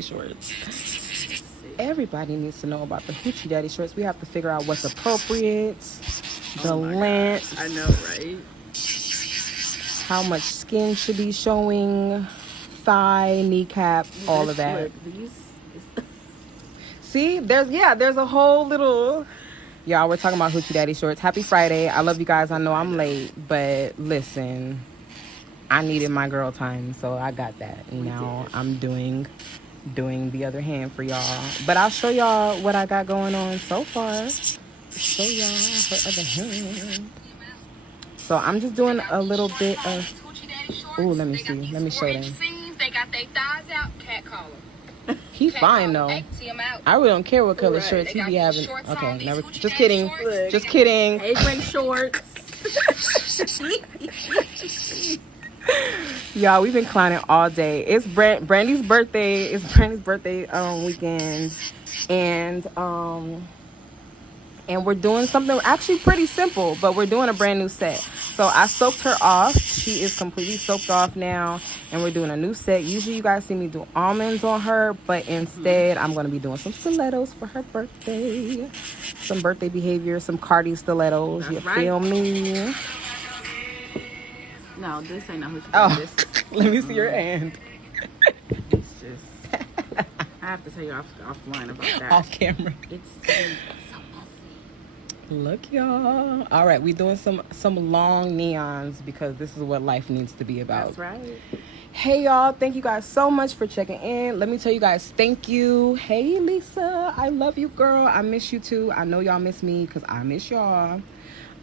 shorts. Everybody needs to know about the hoochie daddy shorts. We have to figure out what's appropriate, the length, I know, right? how much skin should be showing, thigh, kneecap, all of that. Look, these. See, there's a whole little. Y'all, we're talking about hoochie daddy shorts. Happy Friday. I love you guys. I know I'm late, but listen, I needed my girl time, so I got that. Now I'm doing the other hand for y'all. But I'll show y'all what I got going on so far. Show y'all her other hand. So I'm just doing a little bit of. Ooh, let me see. Let me show them. They got their thighs out. Cat collar. He fine though. I really don't care what color shorts he be having. Okay, never. Just kidding. Just kidding. Apron shorts. Y'all, we've been clowning all day. It's Brandy's birthday. It's Brandy's birthday weekend, and we're doing something actually pretty simple, but we're doing a brand new set. So I soaked her off. She is completely soaked off now, and we're doing a new set. Usually you guys see me do almonds on her, but instead I'm going to be doing some stilettos for her birthday. Some birthday behavior, some Cardi stilettos. You feel me? No, this ain't no hoochie. Oh, This, let me see your hand. it's just. I have to tell you offline about that. Off camera. It's so messy. Look, y'all. All right, we doing some long neons because this is what life needs to be about. That's right. Hey, y'all. Thank you guys so much for checking in. Let me tell you guys thank you. Hey, Lisa. I love you, girl. I miss you, too. I know y'all miss me because I miss y'all.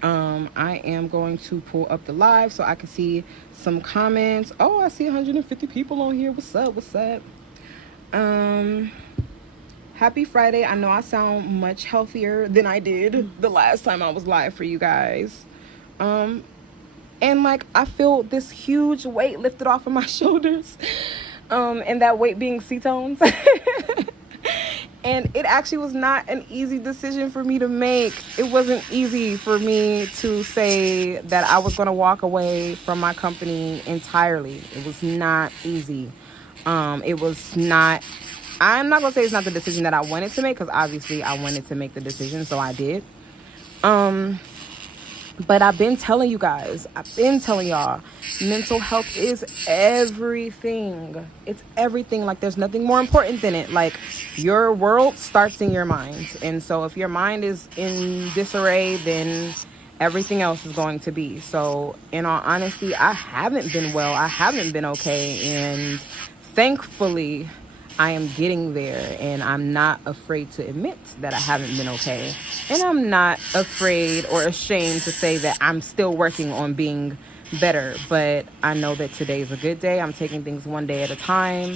I am going to pull up the live so I can see some comments. Oh, I see 150 people on here. What's up? What's up? Happy Friday. I know I sound much healthier than I did the last time I was live for you guys. And like I feel this huge weight lifted off of my shoulders. And that weight being ketones. And it actually was not an easy decision for me to make. It wasn't easy for me to say that I was going to walk away from my company entirely. It was not easy. It was not, I'm not going to say it's not the decision that I wanted to make, because obviously I wanted to make the decision, so I did. But I've been telling you guys, y'all, mental health is everything. It's everything. Like, there's nothing more important than it. Like, your world starts in your mind. And so if your mind is in disarray, then everything else is going to be. So in all honesty, I haven't been well. I haven't been okay. And thankfully, I am getting there, and I'm not afraid to admit that I haven't been okay. And I'm not afraid or ashamed to say that I'm still working on being better. But I know that today's a good day. I'm taking things one day at a time.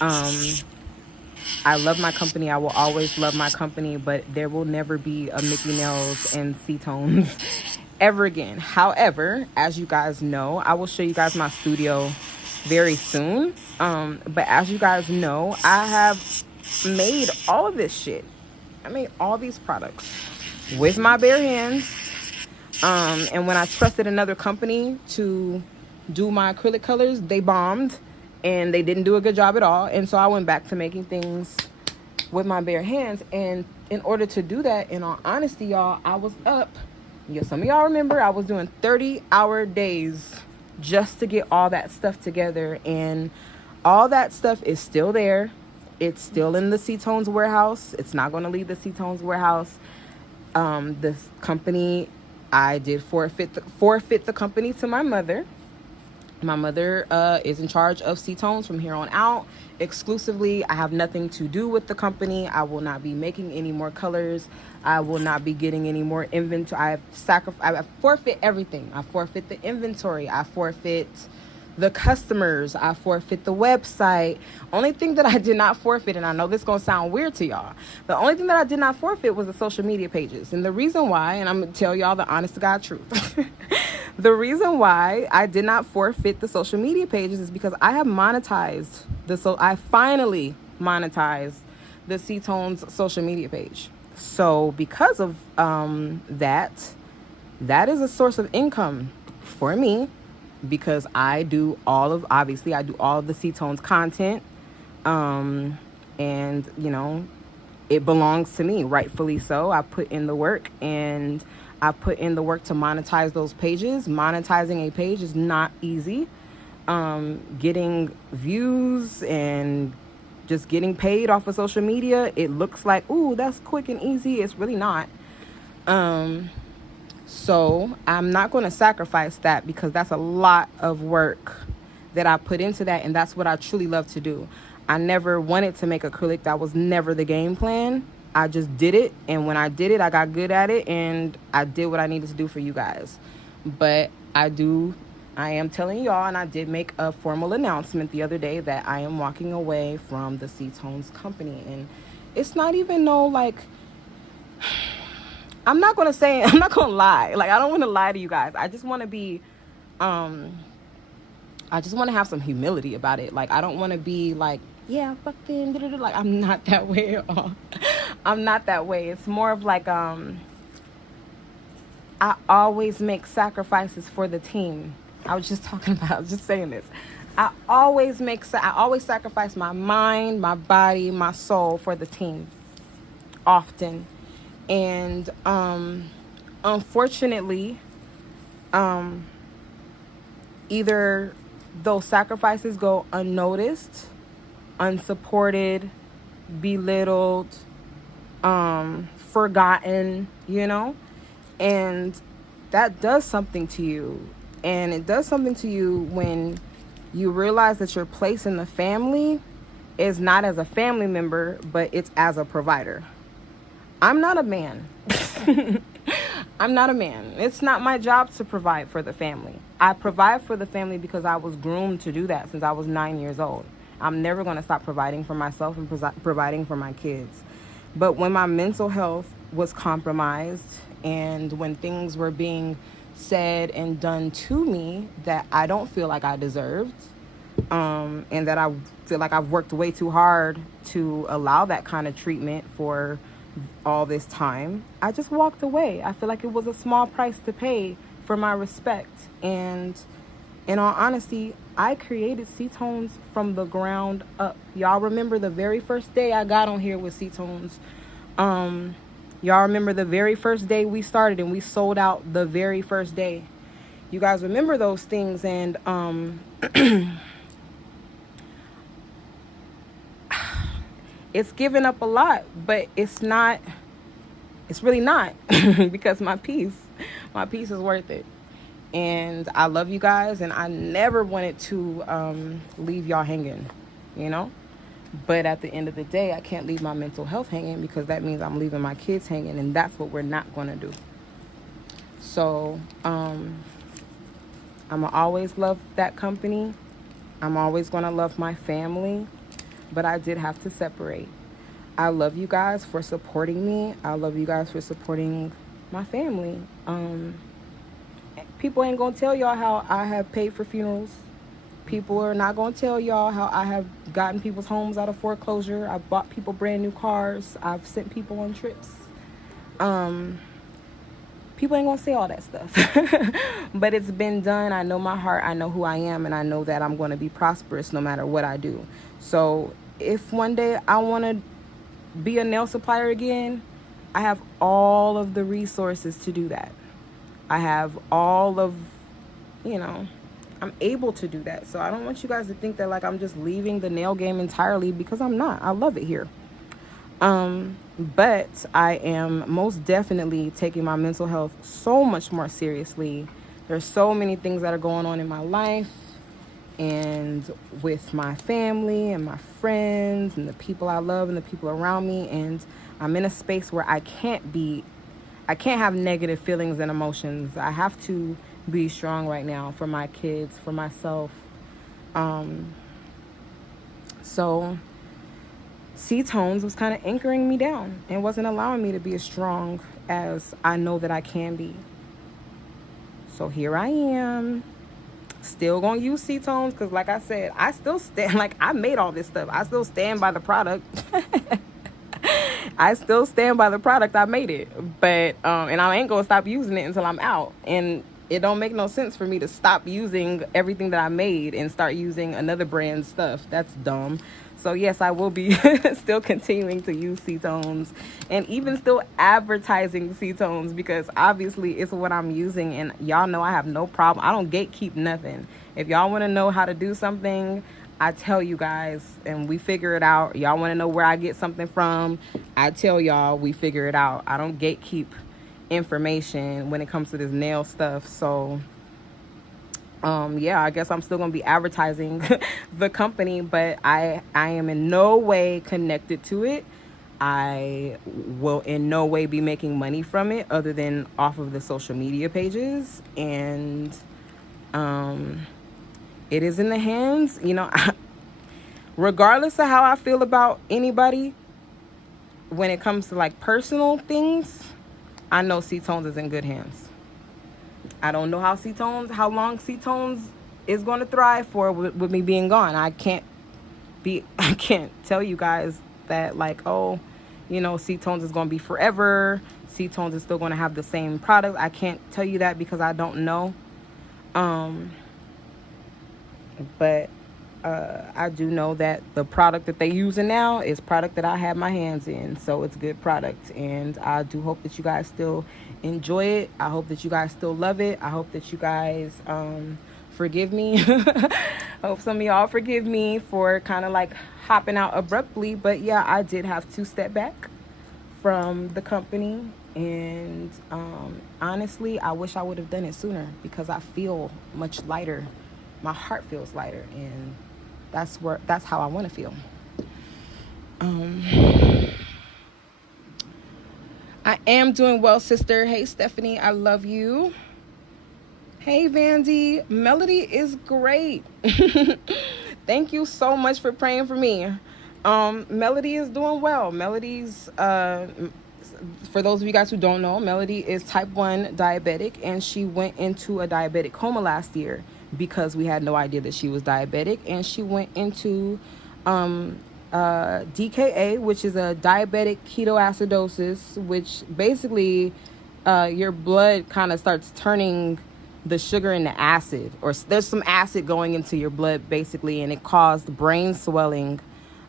I love my company. I will always love my company, but there will never be a Mickey Nails and C-Tones ever again. However, as you guys know, I will show you guys my studio very soon. But as you guys know, I have made all of this shit. I made all these products with my bare hands. And when I trusted another company to do my acrylic colors, they bombed and they didn't do a good job at all. And so I went back to making things with my bare hands. And in order to do that, in all honesty, y'all, I was up. Yeah, some of y'all remember I was doing 30-hour days just to get all that stuff together, and all that stuff is still there. It's still in the C-Tones warehouse. It's not going to leave the C-Tones warehouse. This company, I did forfeit the company to my mother. My mother is in charge of C-Tones from here on out exclusively. I have nothing to do with the company. I will not be making any more colors. I will not be getting any more inventory. I forfeit everything. I forfeit the inventory. I forfeit the customers. I forfeit the website. Only thing that I did not forfeit, and I know this is going to sound weird to y'all, the only thing that I did not forfeit was the social media pages. And the reason why, and I'm going to tell y'all the honest to God truth, the reason why I did not forfeit the social media pages is because I have monetized I finally monetized the C-Tones social media page. So because of that is a source of income for me, because I do all of the C-Tones content. And, you know, it belongs to me, rightfully so. I put in the work, and I put in the work to monetize those pages. Monetizing a page is not easy. Getting views and just getting paid off of social media, it looks like, ooh, that's quick and easy. It's really not. So I'm not going to sacrifice that, because that's a lot of work that I put into that, and that's what I truly love to do. I never wanted to make acrylic. That was never the game plan. I just did it, and when I did it, I got good at it, and I did what I needed to do for you guys. But I am telling y'all, and I did make a formal announcement the other day, that I am walking away from the C-Tones company. And it's not even I'm not going to lie. Like, I don't want to lie to you guys. I just want to be, I just want to have some humility about it. Like, I don't want to be like, yeah, fuck them. Like, I'm not that way at all. I'm not that way. It's more of like, I always make sacrifices for the team. I was just saying this. I always sacrifice my mind, my body, my soul for the team. Often. And unfortunately, either those sacrifices go unnoticed, unsupported, belittled, forgotten, you know, and that does something to you. And it does something to you when you realize that your place in the family is not as a family member, but it's as a provider. I'm not a man. I'm not a man. It's not my job to provide for the family. I provide for the family because I was groomed to do that since I was 9 years old. I'm never going to stop providing for myself and providing for my kids. But when my mental health was compromised, and when things were being said and done to me that I don't feel like I deserved, and that I feel like I've worked way too hard to allow that kind of treatment for all this time, I just walked away. I feel like it was a small price to pay for my respect. And in all honesty, I created C-Tones from the ground up. Y'all remember the very first day I got on here with C-Tones. Y'all remember the very first day we started, and we sold out the very first day. You guys remember those things. And it's given up a lot, but it's really not because my peace is worth it. And I love you guys, and I never wanted to leave y'all hanging, you know. But at the end of the day, I can't leave my mental health hanging, because that means I'm leaving my kids hanging, and that's what we're not going to do. So I'm gonna always love that company. I'm always going to love my family, but I did have to separate. I love you guys for supporting me. I love you guys for supporting my family. People ain't gonna tell y'all how I have paid for funerals. People are not gonna tell y'all how I have gotten people's homes out of foreclosure. I bought people brand new cars. I've sent people on trips. People ain't gonna say all that stuff. But it's been done. I know my heart. I know who I am, and I know that I'm gonna be prosperous no matter what I do. So if one day I wanna be a nail supplier again, I have all of the resources to do that. I have all of, I'm able to do that. So I don't want you guys to think that like I'm just leaving the nail game entirely, because I'm not. I love it here. But I am most definitely taking my mental health so much more seriously. There's so many things that are going on in my life and with my family and my friends and the people I love and the people around me. And I'm in a space where I can't have negative feelings and emotions. I have to be strong right now for my kids, for myself. So C-Tones was kind of anchoring me down and wasn't allowing me to be as strong as I know that I can be. So here I am, still gonna use C-Tones, because like I said, I still stand, like I made all this stuff. I still stand by the product. I still stand by the product. I made it. But, and I ain't gonna stop using it until I'm out. And it don't make no sense for me to stop using everything that I made and start using another brand's stuff. That's dumb. So yes, I will be still continuing to use cetones and even still advertising cetones because obviously it's what I'm using, and y'all know I have no problem. I don't gatekeep nothing. If y'all want to know how to do something, I tell you guys and we figure it out. Y'all want to know where I get something from, I tell y'all, we figure it out. I don't gatekeep information when it comes to this nail stuff. So yeah, I guess I'm still gonna be advertising the company, but I am in no way connected to it. I will in no way be making money from it other than off of the social media pages. And it is in the hands, you know, regardless of how I feel about anybody when it comes to like personal things, I know cetones is in good hands. I don't know how long cetones is going to thrive for with me being gone. I can't tell you guys that like, oh, you know, cetones is going to be forever. Cetones is still going to have the same product. I can't tell you that because I don't know. But I do know that the product that they using now is product that I have my hands in. So it's good product. And I do hope that you guys still enjoy it. I hope that you guys still love it. I hope that you guys forgive me. I hope some of y'all forgive me for kind of like hopping out abruptly. But yeah, I did have to step back from the company. And honestly, I wish I would have done it sooner because I feel much lighter. My heart feels lighter, and that's how I want to feel. I am doing well, sister. Hey, Stephanie, I love you. Hey, Vandy, Melody is great. Thank you so much for praying for me. Melody is doing well. Melody's, for those of you guys who don't know, Melody is type 1 diabetic, and she went into a diabetic coma last year because we had no idea that she was diabetic, and she went into DKA, which is a diabetic ketoacidosis, which basically your blood kind of starts turning the sugar into acid, or there's some acid going into your blood basically, and it caused brain swelling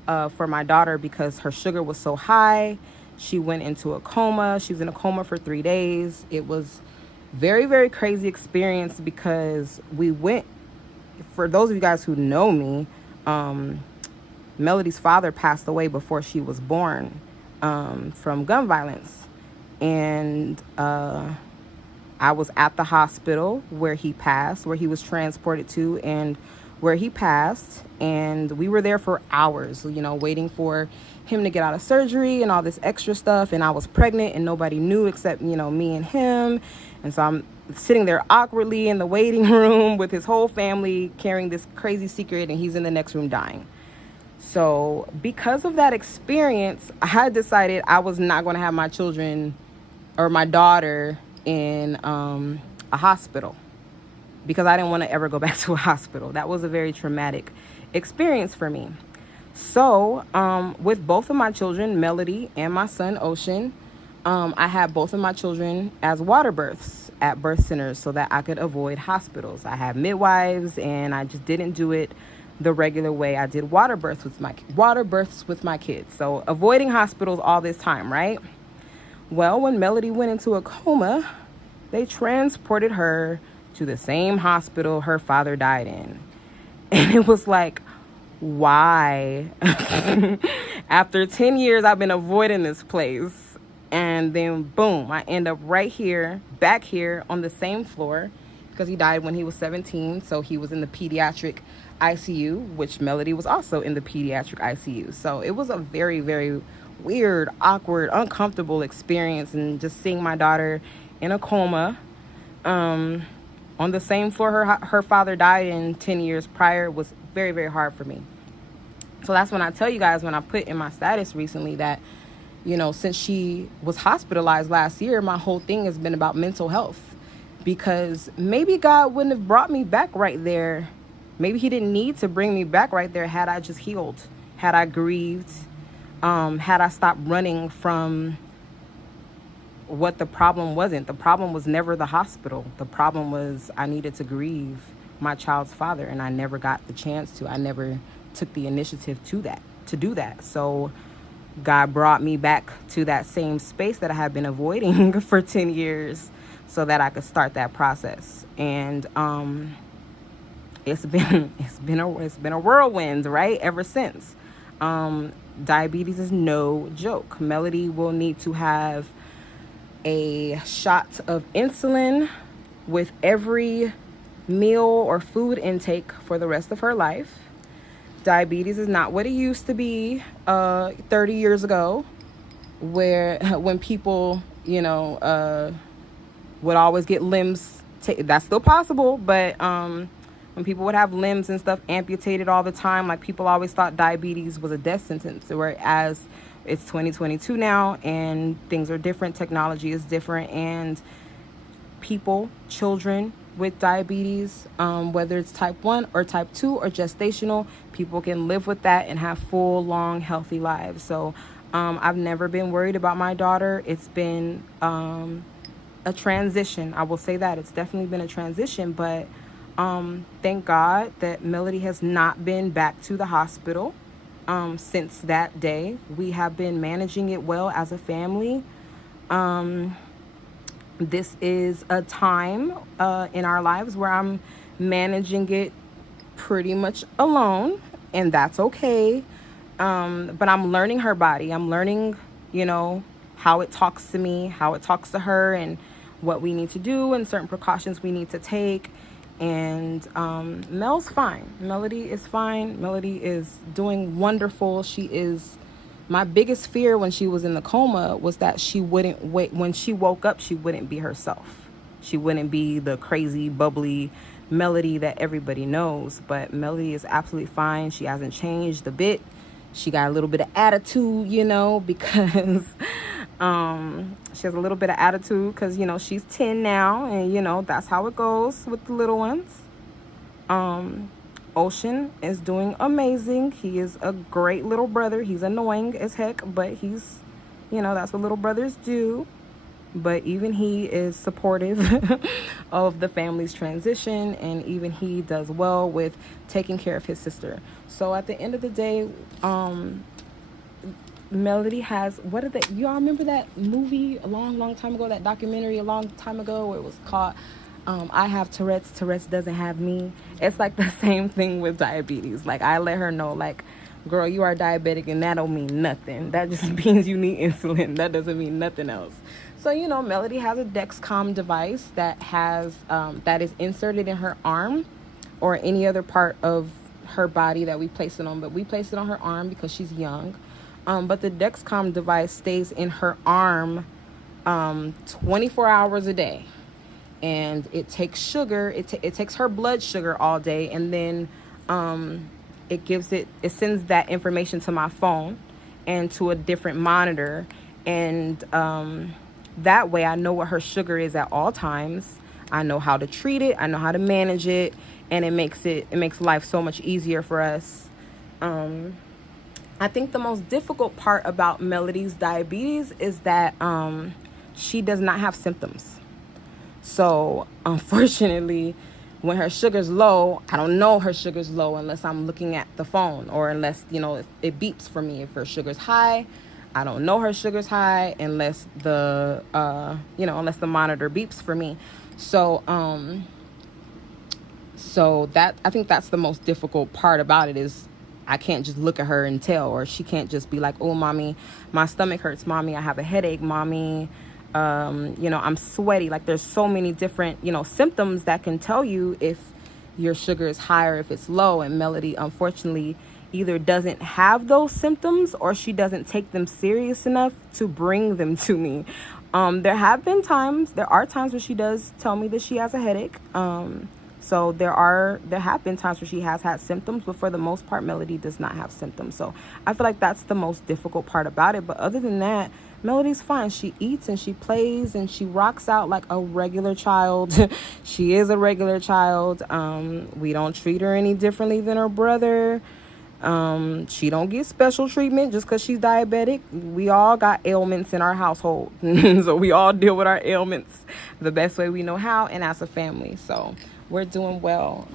for my daughter because her sugar was so high. She went into a coma. She was in a coma for 3 days. It was very, very crazy experience because we went, for those of you guys who know me, Melody's father passed away before she was born from gun violence. And I was at the hospital where he passed, where he was transported to, and where he passed. And we were there for hours, you know, waiting for him to get out of surgery and all this extra stuff. And I was pregnant and nobody knew except, you know, me and him. And so I'm sitting there awkwardly in the waiting room with his whole family carrying this crazy secret, and he's in the next room dying. So because of that experience, I had decided I was not going to have my children or my daughter in a hospital because I didn't want to ever go back to a hospital. That was a very traumatic experience for me. So with both of my children, Melody and my son, Ocean, I had both of my children as water births at birth centers so that I could avoid hospitals. I had midwives, and I just didn't do it the regular way. I did water births with my kids. So avoiding hospitals all this time, right? Well, when Melody went into a coma, they transported her to the same hospital her father died in. And it was like, why? After 10 years, I've been avoiding this place. And then boom, I end up right here, back here on the same floor, because he died when he was 17. So he was in the pediatric ICU, which Melody was also in the pediatric ICU. So it was a very, very weird, awkward, uncomfortable experience. And just seeing my daughter in a coma on the same floor her father died in 10 years prior was very, very hard for me. So that's when I tell you guys, when I put in my status recently that, you know, since she was hospitalized last year, my whole thing has been about mental health, because maybe God wouldn't have brought me back right there. Maybe he didn't need to bring me back right there had I just healed, had I grieved, had I stopped running from what the problem wasn't. The problem was never the hospital. The problem was I needed to grieve my child's father, and I never got the chance to. I never took the initiative to that. to do that. So God brought me back to that same space that I had been avoiding for 10 years so that I could start that process. And it's been a whirlwind, right? Ever since. Diabetes is no joke. Melody will need to have a shot of insulin with every meal or food intake for the rest of her life. Diabetes is not what it used to be 30 years ago, where when people, would always get limbs. That's still possible, but when people would have limbs and stuff amputated all the time, like people always thought diabetes was a death sentence, whereas it's 2022 now and things are different. Technology is different, and children with diabetes, whether it's type 1 or type 2 or gestational, people can live with that and have full, long, healthy lives. So I've never been worried about my daughter. It's been a transition. I will say that. It's definitely been a transition, but thank God that Melody has not been back to the hospital since that day. We have been managing it well as a family. This is a time in our lives where I'm managing it pretty much alone, and that's okay. But I'm learning her body. I'm learning, how it talks to me, how it talks to her, and what we need to do and certain precautions we need to take. And Mel's fine. Melody is fine. Melody is doing wonderful. She is... My biggest fear when she was in the coma was that she wouldn't wait. When she woke up, she wouldn't be herself. She wouldn't be the crazy, bubbly Melody that everybody knows. But Melody is absolutely fine. She hasn't changed a bit. She got a little bit of attitude, because she has a little bit of attitude because, she's 10 now. And, that's how it goes with the little ones. Ocean is doing amazing. He is a great little brother. He's annoying as heck, but he's, that's what little brothers do. But even he is supportive of the family's transition, and even he does well with taking care of his sister. So at the end of the day, Melody has, y'all remember that movie a long time ago, that documentary a long time ago where it was called I Have Tourette's, Tourette's Doesn't Have Me? It's like the same thing with diabetes. Like, I let her know, like, girl, you are diabetic, and that don't mean nothing. That just means you need insulin. That doesn't mean nothing else. So, Melody has a Dexcom device that has that is inserted in her arm or any other part of her body that we place it on. But we place it on her arm because she's young. But the Dexcom device stays in her arm 24 hours a day. And it takes sugar. It takes her blood sugar all day, and then it sends that information to my phone and to a different monitor, and that way I know what her sugar is at all times. I know how to treat it. I know how to manage it, and it makes life so much easier for us. I think the most difficult part about Melody's diabetes is that she does not have symptoms. So, unfortunately, when her sugar's low, I don't know her sugar's low unless I'm looking at the phone, or unless, it beeps for me. If her sugar's high, I don't know her sugar's high unless the monitor beeps for me. So, that, I think that's the most difficult part about it, is I can't just look at her and tell, or she can't just be like, oh, mommy, my stomach hurts, mommy, I have a headache, mommy, I'm sweaty. Like, there's so many different, symptoms that can tell you if your sugar is high or if it's low. And Melody, unfortunately, either doesn't have those symptoms or she doesn't take them serious enough to bring them to me. There are times where she does tell me that she has a headache. So there have been times where she has had symptoms, but for the most part, Melody does not have symptoms. So I feel like that's the most difficult part about it. But other than that, Melody's fine. She eats and she plays and she rocks out like a regular child. She is a regular child. We don't treat her any differently than her brother. She don't get special treatment just because she's diabetic. We all got ailments in our household. So we all deal with our ailments the best way we know how and as a family. So we're doing well.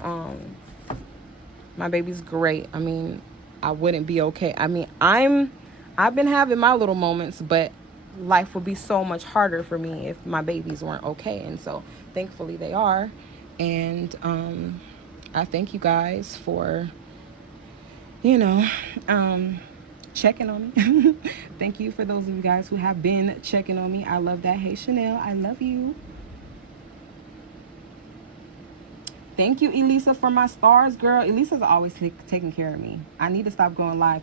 My baby's great. I mean, I wouldn't be okay. I mean, I've been having my little moments, but life would be so much harder for me if my babies weren't okay. And so thankfully they are. And I thank you guys for, you know, checking on me. Thank you for those of you guys who have been checking on me. I love that. Hey, Chanel, I love you. Thank you, Elisa, for my stars, girl. Elisa's always taking care of me. I need to stop going live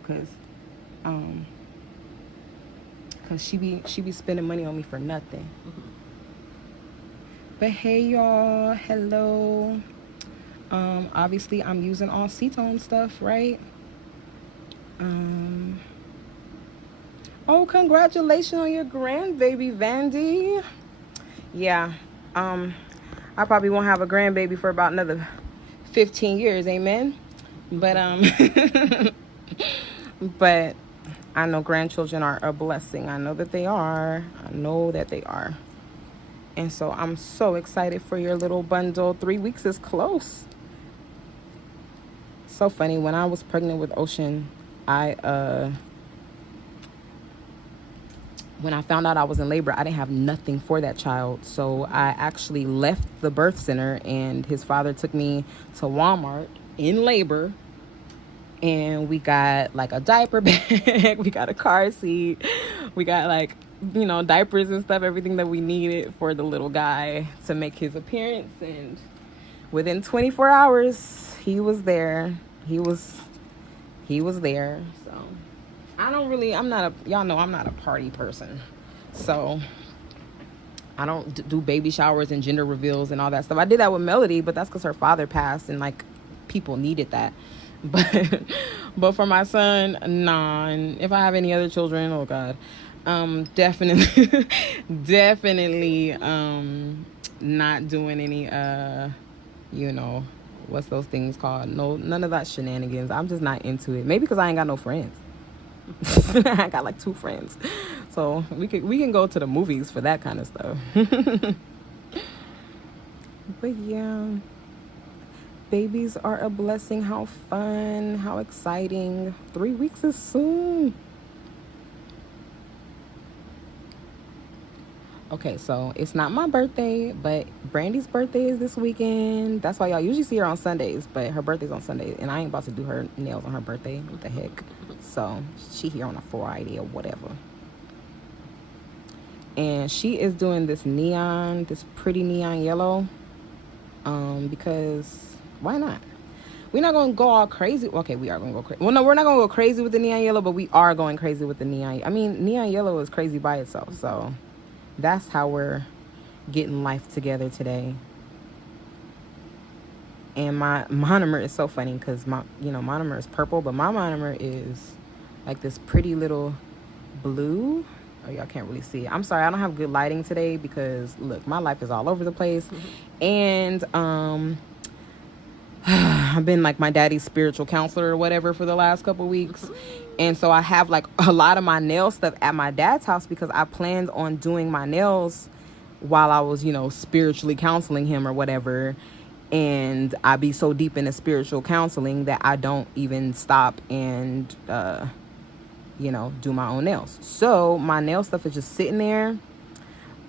because she be spending money on me for nothing. But hey, y'all, hello. Obviously I'm using all acetone stuff, right? Oh, congratulations on your grandbaby, Vandy. Yeah. I probably won't have a grandbaby for about another 15 years, amen. But but I know grandchildren are a blessing. I know that they are. And so I'm so excited for your little bundle. 3 weeks is close. So funny. When I was pregnant with Ocean, when I found out I was in labor, I didn't have nothing for that child. So I actually left the birth center, and his father took me to Walmart in labor. And we got like a diaper bag, we got a car seat, we got like, you know, diapers and stuff, everything that we needed for the little guy to make his appearance. And within 24 hours, he was there. He was there. So y'all know I'm not a party person. So I don't do baby showers and gender reveals and all that stuff. I did that with Melody, but that's because her father passed and like people needed that. But for my son, nah. And if I have any other children, oh God, definitely not doing any you know, what's those things called? No, none of that shenanigans. I'm just not into it. Maybe because I ain't got no friends. I got like 2 friends, so we can go to the movies for that kind of stuff. But yeah, babies are a blessing. How fun, how exciting. 3 weeks is soon. Okay, so it's not my birthday, but Brandy's birthday is this weekend. That's why y'all usually see her on Sundays, but her birthday's on Sunday, and I ain't about to do her nails on her birthday. What the heck? So she here on a Friday or whatever. And she is doing this pretty neon yellow, because why not? We're not gonna go all crazy. Okay, we are gonna go crazy. Well, no, we're not gonna go crazy with the neon yellow, but we are going crazy with the neon. I mean, neon yellow is crazy by itself, so that's how we're getting life together today. And my monomer is so funny because my monomer is purple, but my monomer is like this pretty little blue. Oh, y'all can't really see it. I'm sorry, I don't have good lighting today because look, my life is all over the place. And I've been like my daddy's spiritual counselor or whatever for the last couple weeks. And so I have like a lot of my nail stuff at my dad's house because I planned on doing my nails while I was, spiritually counseling him or whatever. And I be so deep into spiritual counseling that I don't even stop and, do my own nails. So my nail stuff is just sitting there.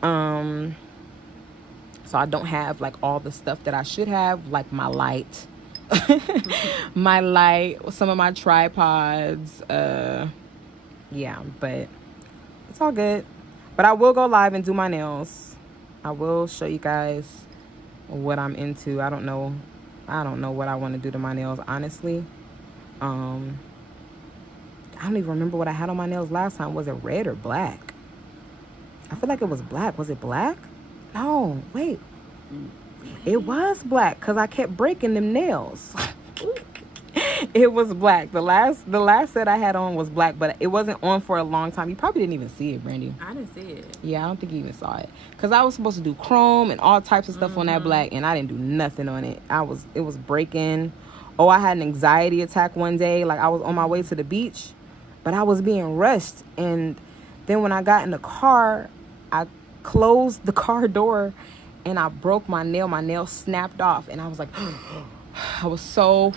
So I don't have like all the stuff that I should have, like my light. Some of my tripods. Yeah, but it's all good. But I will go live and do my nails. I will show you guys what I'm into. I don't know what I want to do to my nails, honestly. I don't even remember what I had on my nails last time. Was it red or black? I feel like it was black. Was it black? No, wait. It was black because I kept breaking them nails. It was black. The last set I had on was black, but it wasn't on for a long time. You probably didn't even see it, Brandy. I didn't see it. Yeah, I don't think you even saw it. Because I was supposed to do chrome and all types of stuff on that black, and I didn't do nothing on it. It was breaking. Oh, I had an anxiety attack one day. Like, I was on my way to the beach, but I was being rushed. And then when I got in the car, I closed the car door, and I broke my nail. My nail snapped off, and I was like, I was so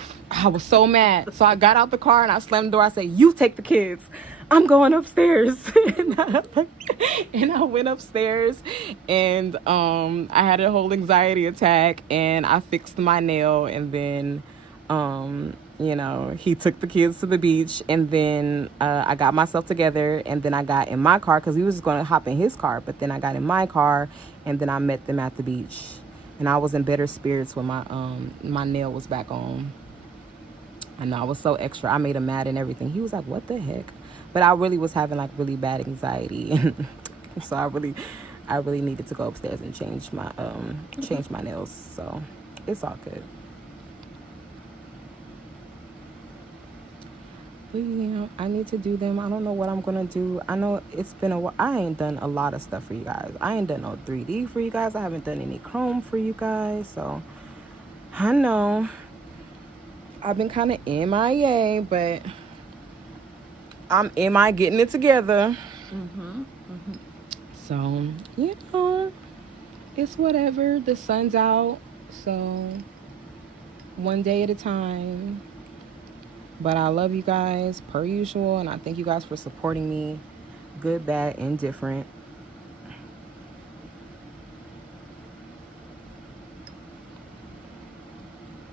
mad. So I got out the car and I slammed the door. I said, "You take the kids. I'm going upstairs." And I went upstairs, and I had a whole anxiety attack, and I fixed my nail, and then he took the kids to the beach, and then I got myself together, and then I got in my car because he was just going to hop in his car, but then I got in my car, and then I met them at the beach. And I was in better spirits when my nail was back on. I know, I was so extra. I made him mad and everything. He was like, "What the heck?" But I really was having like really bad anxiety. So I really needed to go upstairs and change my nails. So it's all good. But yeah, I need to do them. I don't know what I'm gonna do. I know it's been a while. I ain't done a lot of stuff for you guys. I ain't done no 3D for you guys. I haven't done any chrome for you guys. So I know I've been kind of MIA, but I'm MI getting it together. So it's whatever. The sun's out, so one day at a time. But I love you guys per usual, and I thank you guys for supporting me, good, bad, indifferent.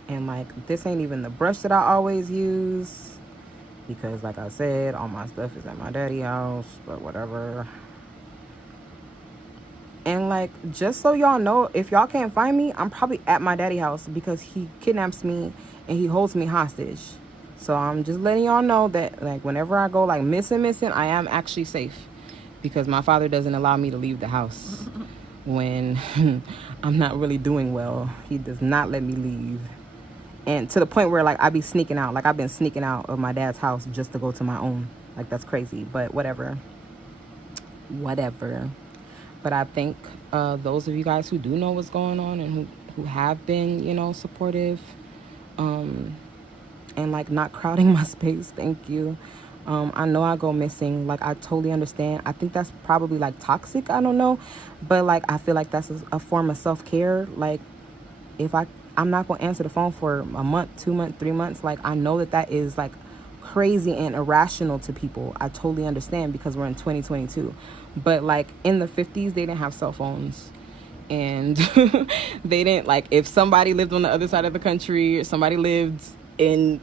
And like, this ain't even the brush that I always use, because like I said, all my stuff is at my daddy's house, but whatever. And like, just so y'all know, if y'all can't find me, I'm probably at my daddy's house because he kidnaps me and he holds me hostage. So I'm just letting y'all know that like, whenever I go like missing, I am actually safe, because my father doesn't allow me to leave the house when I'm not really doing well. He does not let me leave. And to the point where like I be sneaking out. Like, I've been sneaking out of my dad's house just to go to my own. Like, that's crazy, but whatever. But I thank those of you guys who do know what's going on and who have been, supportive. And like not crowding my space. Thank you. I know I go missing. Like, I totally understand. I think that's probably like toxic. I don't know. But like, I feel like that's a form of self-care. Like, if I'm not going to answer the phone for a month, 2 months, 3 months. Like, I know that is like crazy and irrational to people. I totally understand, because we're in 2022. But like, in the 50s, they didn't have cell phones. And they didn't, like, if somebody lived on the other side of the country, or somebody lived in,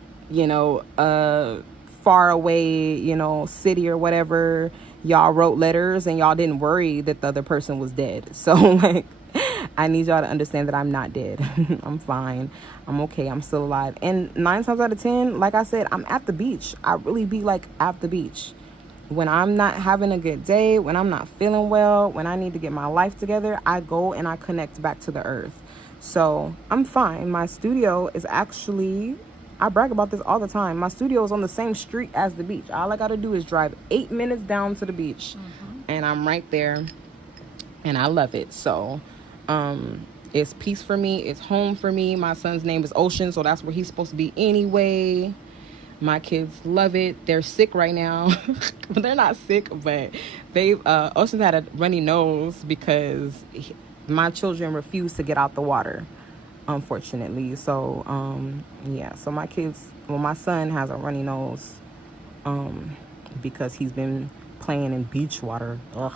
far away, city or whatever, y'all wrote letters and y'all didn't worry that the other person was dead. So like, I need y'all to understand that I'm not dead. I'm fine. I'm okay. I'm still alive. And 9 times out of 10, like I said, I'm at the beach. I really be like at the beach. When I'm not having a good day, when I'm not feeling well, when I need to get my life together, I go and I connect back to the earth. So I'm fine. My studio is actually, I brag about this all the time. My studio is on the same street as the beach. All I got to do is drive 8 minutes down to the beach, and I'm right there, and I love it. So it's peace for me. It's home for me. My son's name is Ocean, so that's where he's supposed to be anyway. My kids love it. They're sick right now. They're not sick, but Ocean's had a runny nose because my children refuse to get out the water, unfortunately. So so my son has a runny nose because he's been playing in beach water. Ugh.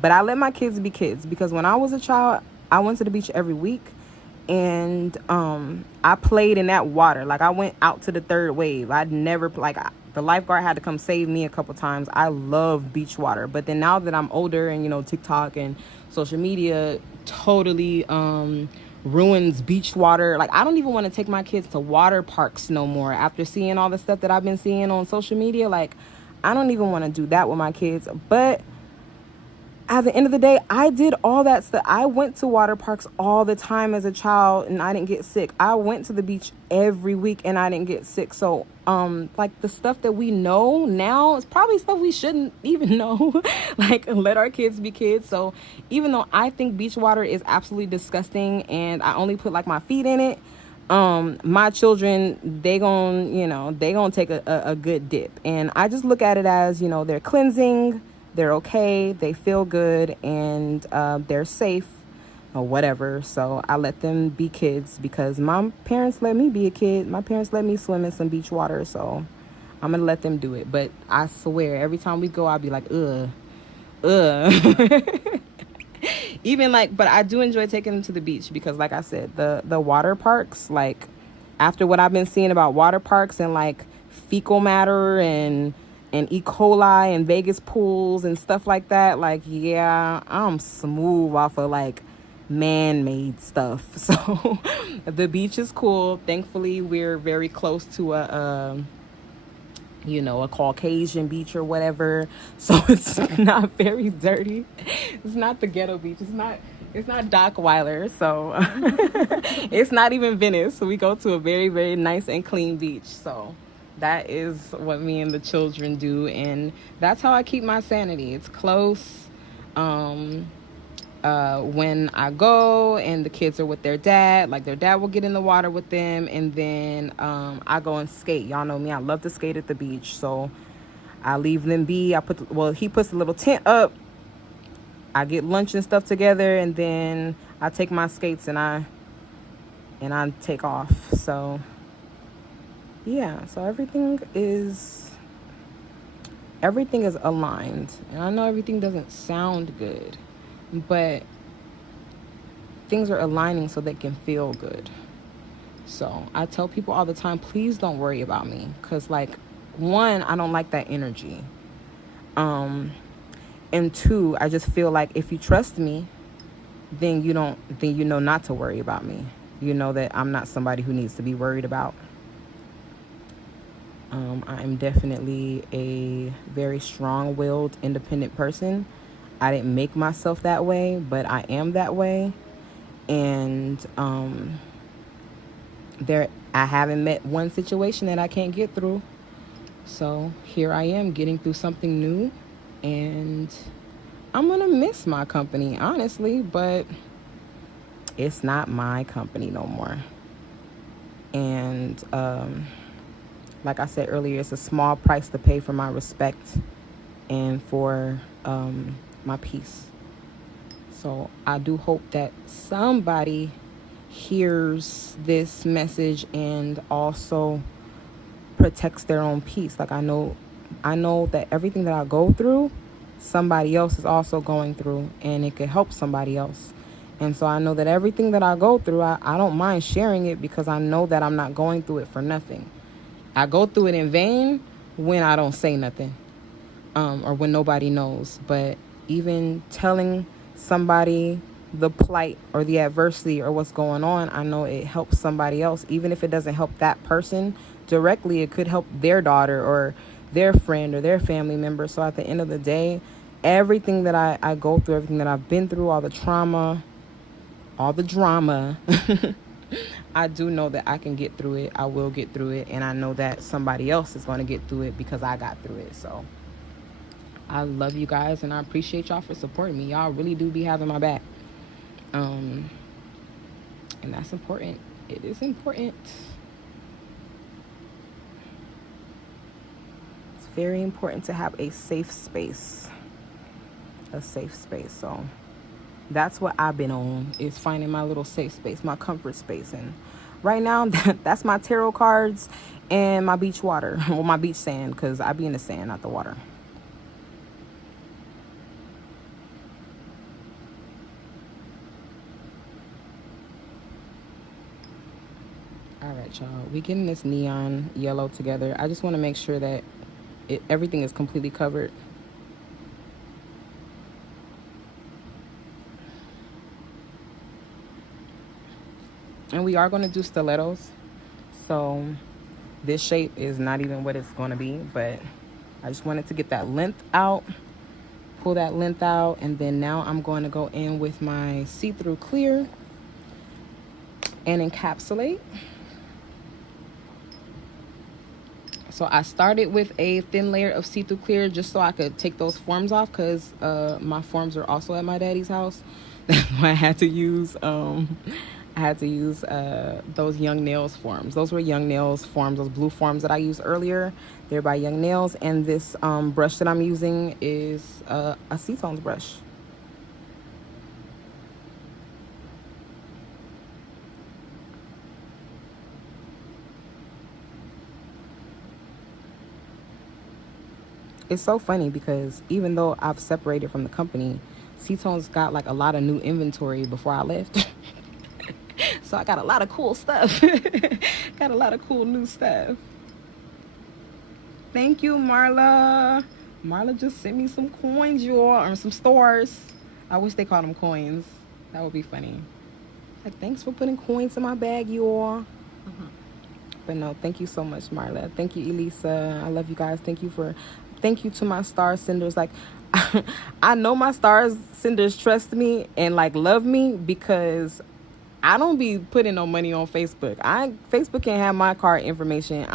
But I let my kids be kids, because when I was a child, I went to the beach every week, and I played in that water. Like, I went out to the third wave. I'd never, like, the lifeguard had to come save me a couple times. I love beach water. But then now that I'm older, and TikTok and social media totally ruins beach water. Like, I don't even want to take my kids to water parks no more after seeing all the stuff that I've been seeing on social media. Like, I don't even want to do that with my kids. But at the end of the day, I did all that stuff. I went to water parks all the time as a child, and I didn't get sick. I went to the beach every week, and I didn't get sick. So, like, the stuff that we know now is probably stuff we shouldn't even know. Like, let our kids be kids. So, even though I think beach water is absolutely disgusting, and I only put, like, my feet in it, my children, they gonna take a good dip. And I just look at it as, they're cleansing. They're okay, they feel good, and they're safe. or whatever. So I let them be kids because my parents let me be a kid. My parents let me swim in some beach water, so I'm gonna let them do it. But I swear, every time we go, I'll be like, ugh. Even like, but I do enjoy taking them to the beach because, like I said, the water parks, like, after what I've been seeing about water parks and like fecal matter and E. coli and Vegas pools and stuff like that, like, yeah, I'm smooth off of like man-made stuff. So the beach is cool. Thankfully, we're very close to a Caucasian beach or whatever, so it's not very dirty. It's not the ghetto beach. It's not Dockweiler, so it's not even Venice. So we go to a very, very nice and clean beach. So that is what me and the children do, and that's how I keep my sanity. It's close. When I go and the kids are with their dad, like their dad will get in the water with them, and then I go and skate. Y'all know me, I love to skate at the beach, so I leave them be. He puts a little tent up, I get lunch and stuff together, and then I take my skates and I take off. So yeah, so everything is aligned, and I know everything doesn't sound good, but things are aligning so they can feel good. So I tell people all the time, please don't worry about me, because like, one, I don't like that energy, and two, I just feel like if you trust me, then you know not to worry about me. You know that I'm not somebody who needs to be worried about. I'm definitely a very strong-willed, independent person. I didn't make myself that way, but I am that way. And I haven't met one situation that I can't get through. So here I am getting through something new, and I'm gonna miss my company, honestly, but it's not my company no more. And like I said earlier, it's a small price to pay for my respect and for my peace. So I do hope that somebody hears this message and also protects their own peace. Like, I know that everything that I go through, somebody else is also going through, and it could help somebody else. And so I know that everything that I go through, I don't mind sharing it, because I know that I'm not going through it for nothing. I go through it in vain when I don't say nothing, or when nobody knows. But even telling somebody the plight or the adversity or what's going on, I know it helps somebody else. Even if it doesn't help that person directly, it could help their daughter or their friend or their family member. So at the end of the day, everything that I go through, everything that I've been through, all the trauma, all the drama, I do know that I can get through it. I will get through it. And I know that somebody else is going to get through it because I got through it. So I love you guys, and I appreciate y'all for supporting me. Y'all really do be having my back. And that's important. It is important. It's very important to have a safe space. So that's what I've been on, is finding my little safe space, my comfort space. And right now, that's my tarot cards and my beach water. Well, my beach sand, because I be in the sand, not the water. All right, y'all. We getting this neon yellow together. I just want to make sure that everything is completely covered. And we are going to do stilettos. So this shape is not even what it's going to be, but I just wanted to get that length out, pull that length out, and then now I'm going to go in with my see-through clear and encapsulate. So I started with a thin layer of see-through clear just so I could take those forms off, because my forms are also at my daddy's house. That's why I had to use those Young Nails forms. Those were Young Nails forms, those blue forms that I used earlier. They're by Young Nails, and this brush that I'm using is a Cetones brush. it's so funny because even though I've separated from the company, C-Tone's got like a lot of new inventory before I left. So I got a lot of cool stuff. Got a lot of cool new stuff. Thank you, Marla. Marla just sent me some coins, y'all, or some stars. I wish they called them coins. That would be funny. Like, thanks for putting coins in my bag, y'all. But no, thank you so much, Marla. Thank you, Elisa. I love you guys. Thank you to my star senders. Like, I know my star senders trust me and like love me because I don't be putting no money on Facebook. Facebook can't have my card information.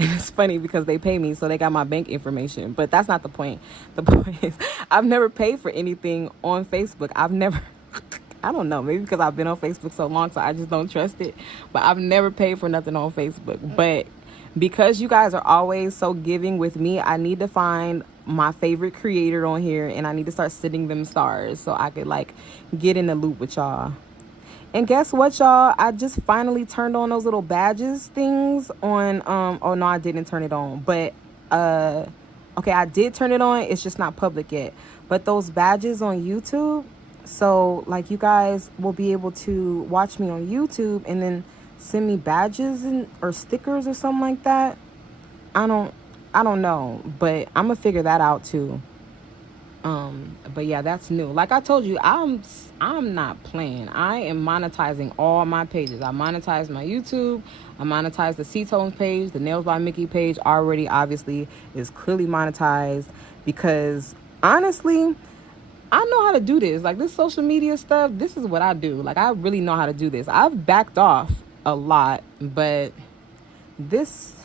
It's funny because they pay me, so they got my bank information. But that's not the point. The point is, I've never paid for anything on Facebook. I don't know, maybe because I've been on Facebook so long, so I just don't trust it. But I've never paid for nothing on Facebook. But because you guys are always so giving with me, I need to find my favorite creator on here, and I need to start sending them stars so I could like get in the loop with y'all. And guess what, y'all? I just finally turned on those little badges things on, oh no, I didn't turn it on. But, okay, I did turn it on. It's just not public yet. But those badges on YouTube, so like you guys will be able to watch me on YouTube and then send me badges or stickers or something like that. I don't know, but I'm gonna figure that out too. But yeah, that's new. Like I told you, I'm not playing. I am monetizing all my pages. I monetize my YouTube. I monetize the C-Tones page. The Nails by Mickey page already obviously is clearly monetized because honestly, I know how to do this. Like this social media stuff, this is what I do. Like I really know how to do this. I've backed off a lot, but this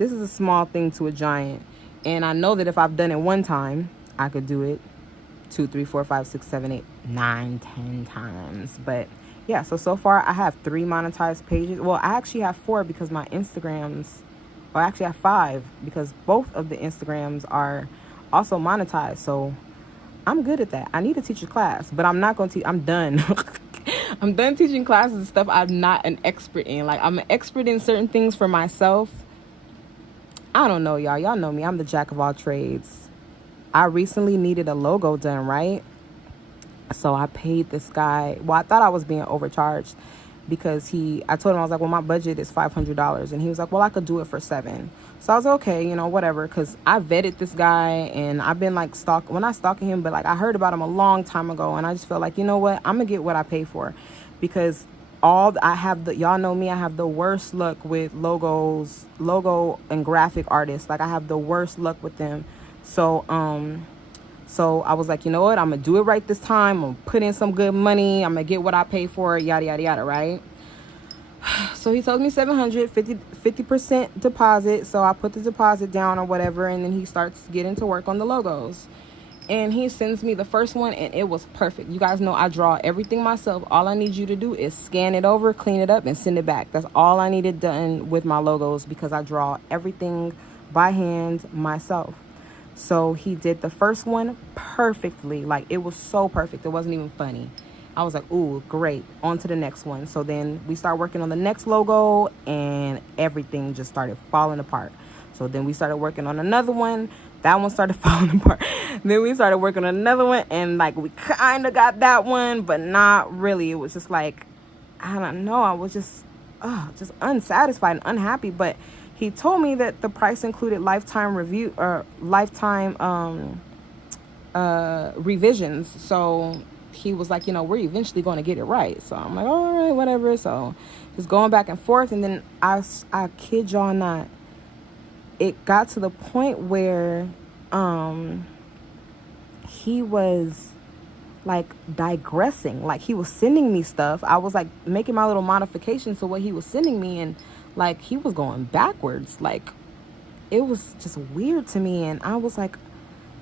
is a small thing to a giant. And I know that if I've done it one time, I could do it 2, 3, 4, 5, 6, 7, 8, 9, 10 times. But yeah, so far I have 3 monetized pages. Well, I actually have 4 because my Instagrams, or actually I have 5 because both of the Instagrams are also monetized. So I'm good at that. I need to teach a class, but I'm not going to teach. I'm done. I'm done teaching classes and stuff I'm not an expert in. Like I'm an expert in certain things for myself. I don't know, y'all. Y'all know me. I'm the jack of all trades. I recently needed a logo done, right? So I paid this guy. Well, I thought I was being overcharged because I told him, I was like, well, my budget is $500. And he was like, well, I could do it for $7. So I was okay, whatever. Because I vetted this guy and I've been like not stalking him, but like I heard about him a long time ago. And I just felt like, you know what? I'm going to get what I pay for because y'all know me, I have the worst luck with logo and graphic artists. Like I have the worst luck with them. So I was like, you know what? I'm going to do it right this time. I'm going to put in some good money. I'm going to get what I pay for, yada, yada, yada, right? So he told me $700, 50% deposit. So I put the deposit down or whatever. And then he starts getting to work on the logos. And he sends me the first one and it was perfect. You guys know I draw everything myself. All I need you to do is scan it over, clean it up, and send it back. That's all I needed done with my logos because I draw everything by hand myself. So he did the first one perfectly. Like it was so perfect. It wasn't even funny. I was like, ooh, great. On to the next one. So then we start working on the next logo and everything just started falling apart. So then we started working on another one. That one started falling apart. Then we started working on another one and like we kind of got that one, but not really. It was just like, I don't know. I was just unsatisfied and unhappy. But he told me that the price included lifetime revisions. So he was like, we're eventually going to get it right. So I'm like, all right, whatever. So just going back and forth. And then I kid y'all not, it got to the point where he was like digressing. Like he was sending me stuff. I was like making my little modifications to what he was sending me, and like he was going backwards. Like it was just weird to me, and I was like,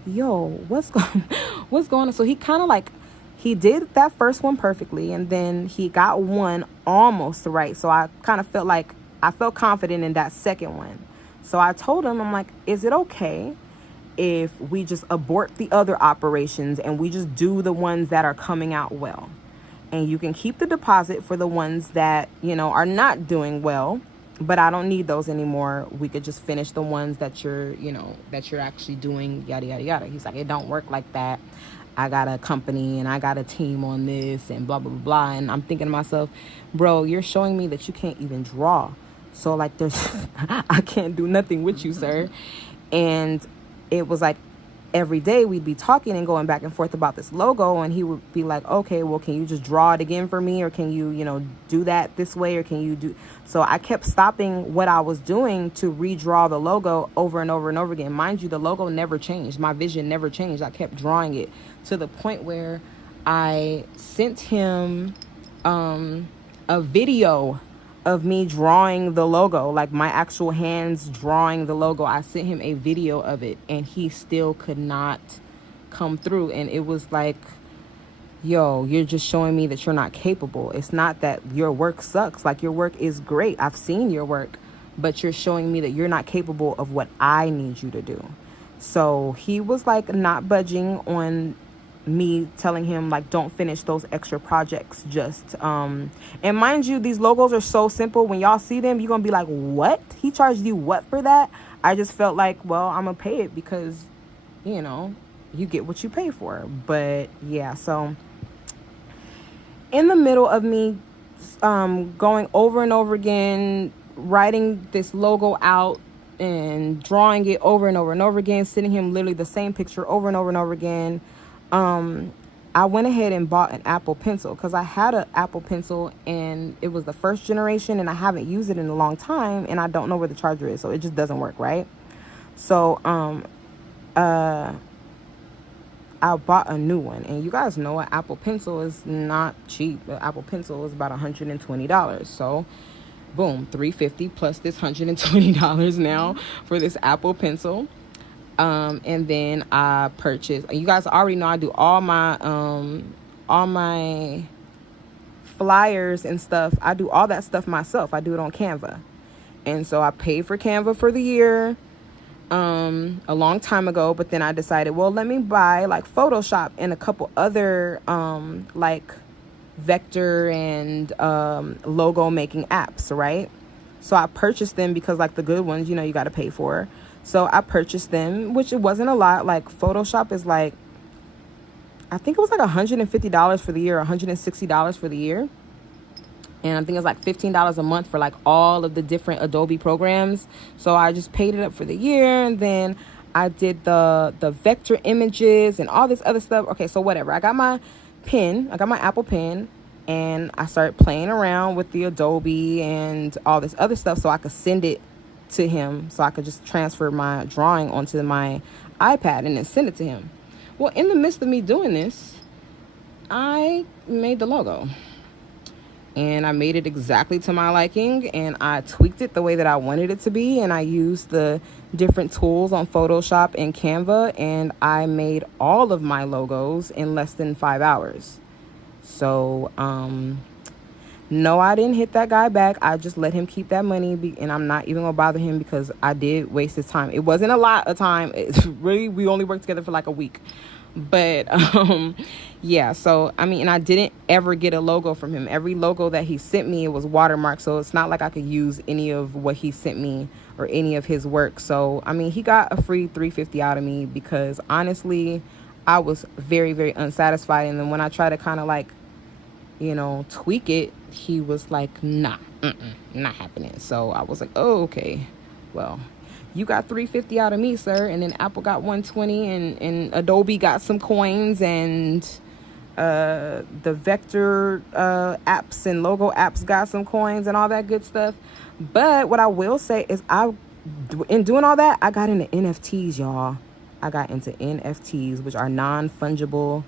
yo, what's going on? So he kind of like, he did that first one perfectly, and then he got one almost right. So I kind of felt like I felt confident in that second one. So I told him, I'm like, is it okay if we just abort the other operations and we just do the ones that are coming out well? And you can keep the deposit for the ones that, are not doing well. but I don't need those anymore. We could just finish the ones that you're actually doing, yada, yada, yada. He's like, it don't work like that. I got a company and I got a team on this and blah, blah, blah, blah. And I'm thinking to myself, bro, you're showing me that you can't even draw. So like I can't do nothing with you, sir. And it was like every day we'd be talking and going back and forth about this logo, and he would be like, okay, well, can you just draw it again for me, or can you do that this way, or can you do. So I kept stopping what I was doing to redraw the logo over and over and over again. Mind you, the logo never changed. My vision never changed. I kept drawing it to the point where I sent him a video of me drawing the logo, like my actual hands drawing the logo. I sent him a video of it, and he still could not come through. And it was like, yo, you're just showing me that you're not capable. It's not that your work sucks. Like, your work is great. I've seen your work, but you're showing me that you're not capable of what I need you to do. So he was like not budging on me telling him, like, don't finish those extra projects. Just and mind you, these logos are so simple. When y'all see them, you're gonna be like, what? He charged you what for that? I just felt like, well, I'm gonna pay it because you get what you pay for. But yeah, so in the middle of me going over and over again, writing this logo out and drawing it over and over and over again, sending him literally the same picture over and over and over again, I went ahead and bought an Apple Pencil, because I had an Apple Pencil and it was the first generation, and I haven't used it in a long time, and I don't know where the charger is, so it just doesn't work, right? So I bought a new one, and you guys know an Apple Pencil is not cheap. An Apple Pencil is about $120. So boom, $350 plus this $120 now for this Apple Pencil. And then I purchased, you guys already know I do all my flyers and stuff. I do all that stuff myself. I do it on Canva. And so I paid for Canva for the year a long time ago, but then I decided, well, let me buy like Photoshop and a couple other like vector and logo making apps, right? So I purchased them because, like, the good ones, you got to pay for. So I purchased them, which it wasn't a lot. Like, Photoshop is like, I think it was like $150 for the year, $160 for the year. And I think it's like $15 a month for like all of the different Adobe programs. So I just paid it up for the year, and then I did the vector images and all this other stuff. Okay, so whatever. I got my pen, I got my Apple Pen, and I started playing around with the Adobe and all this other stuff so I could send it to him, so I could just transfer my drawing onto my iPad and then send it to him. Well, in the midst of me doing this, I made the logo, and I made it exactly to my liking, and I tweaked it the way that I wanted it to be, and I used the different tools on Photoshop and Canva, and I made all of my logos in less than 5 hours. So no, I didn't hit that guy back. I just let him keep that money, and I'm not even gonna bother him because I did waste his time. It wasn't a lot of time. It's really, we only worked together for like a week. But yeah, so I mean, and I didn't ever get a logo from him. Every logo that he sent me, it was watermarked, so it's not like I could use any of what he sent me or any of his work. So I mean, he got a free $350 out of me because honestly, I was very, very unsatisfied. And then when I tried to kind of like, tweak it, he was like, nah, not happening. So I was like, oh, okay, well, you got $350 out of me, sir. And then Apple got $120, and Adobe got some coins, and the vector apps and logo apps got some coins and all that good stuff. But what I will say is, in doing all that, I got into NFTs, y'all. I got into NFTs, which are non-fungible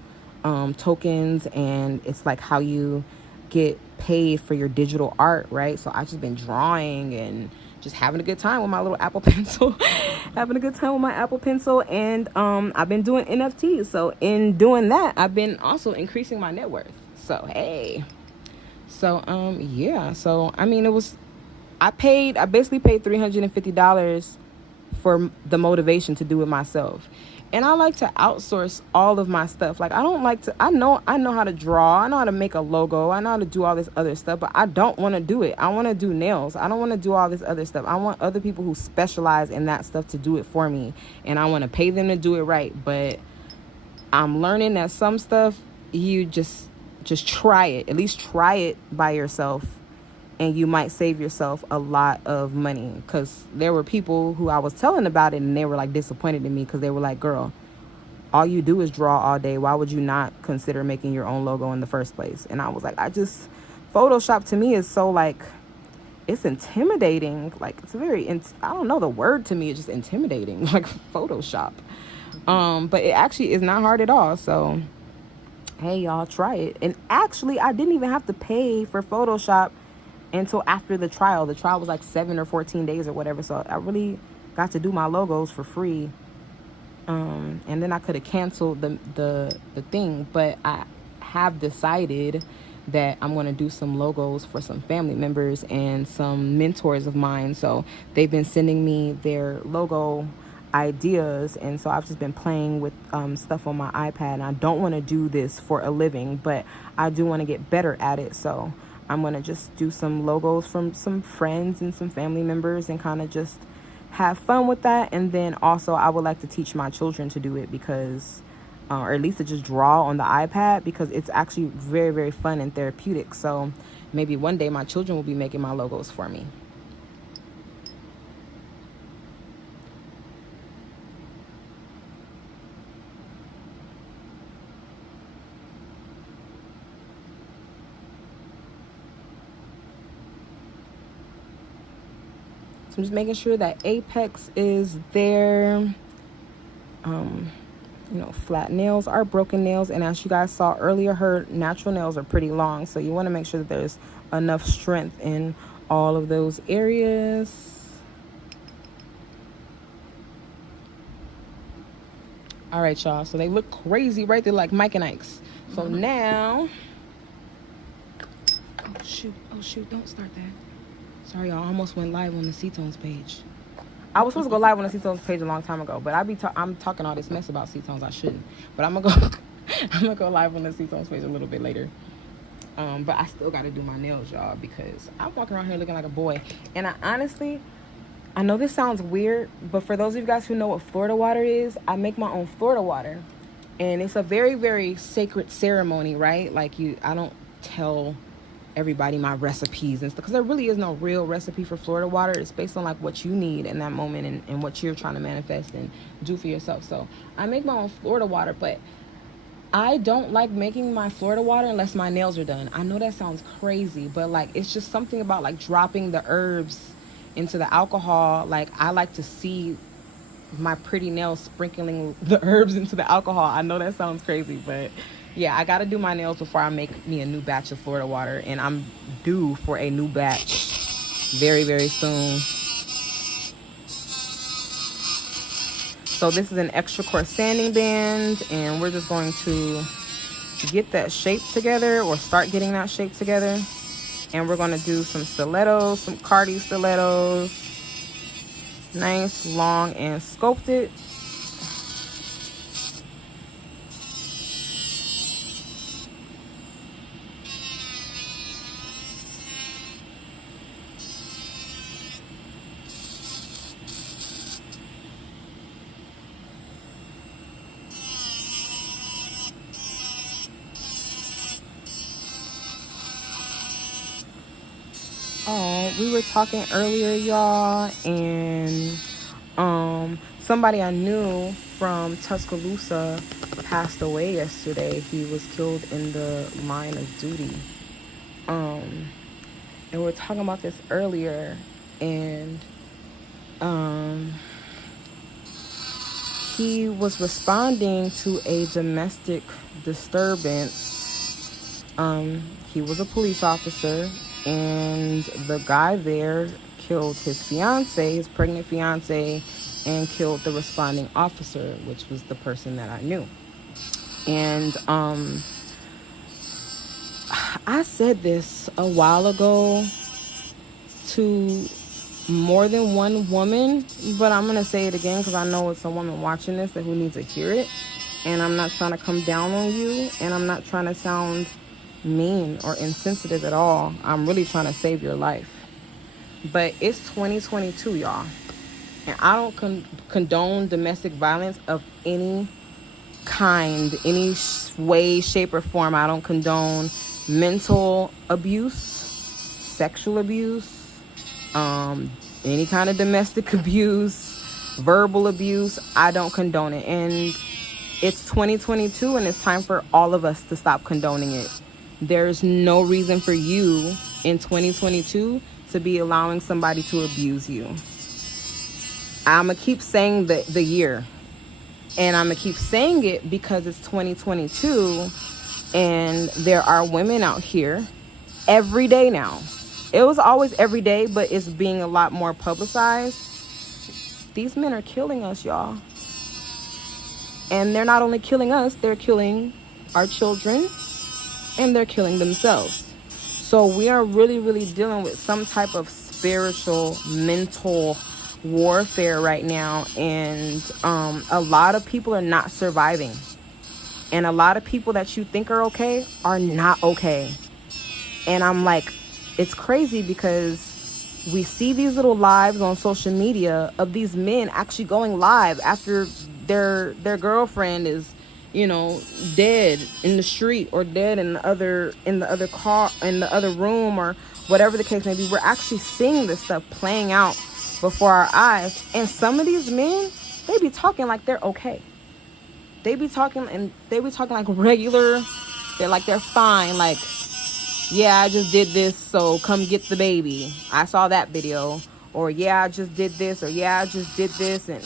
tokens, and it's like how you get paid for your digital art, right? So I've just been drawing and just having a good time with my little Apple Pencil. Having a good time with my Apple Pencil, and I've been doing NFTs. So in doing that, I've been also increasing my net worth. So hey, so yeah. So I mean, I basically paid $350 for the motivation to do it myself. And I like to outsource all of my stuff. Like, I don't like to, I know how to draw. I know how to make a logo. I know how to do all this other stuff, but I don't want to do it. I want to do nails. I don't want to do all this other stuff. I want other people who specialize in that stuff to do it for me. And I want to pay them to do it right. But I'm learning that some stuff, you just try it. At least try it by yourself. And you might save yourself a lot of money, because there were people who I was telling about it and they were like disappointed in me, because they were like, girl, all you do is draw all day. Why would you not consider making your own logo in the first place? And I was like, Photoshop to me is so like, it's intimidating. Like, it's very, I don't know the word, to me, it's just intimidating, like Photoshop. But it actually is not hard at all. So, hey, y'all, try it. And actually, I didn't even have to pay for Photoshop until after the trial. The trial was like 7 or 14 days or whatever. So I really got to do my logos for free. And then I could have canceled the thing. But I have decided that I'm going to do some logos for some family members and some mentors of mine. So they've been sending me their logo ideas, and so I've just been playing with stuff on my iPad. And I don't want to do this for a living, but I do want to get better at it. So I'm going to just do some logos from some friends and some family members and kind of just have fun with that. And then also I would like to teach my children to do it, because or at least to just draw on the iPad, because it's actually very, very fun and therapeutic. So maybe one day my children will be making my logos for me. I'm just making sure that apex is there. Flat nails are broken nails. And as you guys saw earlier, her natural nails are pretty long. So you want to make sure that there's enough strength in all of those areas. All right, y'all. So they look crazy, right? They're like Mike and Ike's. So now... Oh, shoot. Don't start that. Sorry, y'all. I almost went live on the Cetones page. I was supposed to go live on the Cetones page a long time ago, but I'm talking all this mess about Cetones. I shouldn't. But I'm gonna go live on the Cetones page a little bit later. But I still got to do my nails, y'all, because I'm walking around here looking like a boy. And I know this sounds weird, but for those of you guys who know what Florida water is, I make my own Florida water, and it's a very, very sacred ceremony, right? Like, I don't tell everybody my recipes and stuff, because there really is no real recipe for Florida water. It's based on like what you need in that moment and what you're trying to manifest and do for yourself. So I make my own Florida water, but I don't like making my Florida water unless my nails are done. I know that sounds crazy, but like, it's just something about like dropping the herbs into the alcohol. Like, I like to see my pretty nails sprinkling the herbs into the alcohol. I know that sounds crazy, but yeah, I got to do my nails before I make me a new batch of Florida water. And I'm due for a new batch very, very soon. So this is an extra coarse sanding band, and we're just going to get that shape together, or start getting that shape together. And we're going to do some stilettos, some Cardi stilettos. Nice, long, and sculpted. We were talking earlier, y'all, and somebody I knew from Tuscaloosa passed away yesterday. He was killed in the line of duty. And we were talking about this earlier, and he was responding to a domestic disturbance. He was a police officer, and the guy there killed his fiance, his pregnant fiance, and killed the responding officer, which was the person that I knew. And I said this a while ago to more than one woman, but I'm going to say it again because I know it's a woman watching this that who needs to hear it. And I'm not trying to come down on you, and I'm not trying to sound mean or insensitive at all. I'm really trying to save your life. But it's 2022, y'all. And I don't condone domestic violence of any kind, any way, shape, or form. I don't condone mental abuse, sexual abuse, any kind of domestic abuse, verbal abuse. I don't condone it. And it's 2022, and it's time for all of us to stop condoning it. There's no reason for you in 2022 to be allowing somebody to abuse you. I'm going to keep saying the year. And I'm going to keep saying it because it's 2022 and there are women out here every day now. It was always every day, but it's being a lot more publicized. These men are killing us, y'all. And they're not only killing us, they're killing our children and they're killing themselves. So we are really, really dealing with some type of spiritual, mental warfare right now, and a lot of people are not surviving, and a lot of people that you think are okay are not okay. And I'm like, it's crazy because we see these little lives on social media of these men actually going live after their girlfriend is, you know, dead in the street or dead in the other car, in the other room, or whatever the case may be. We're actually seeing this stuff playing out before our eyes. And some of these men, they be talking like they're okay. They be talking like regular. They're fine. Like, yeah, I just did this, so come get the baby. I saw that video. Or yeah, I just did this. Or yeah, I just did this. And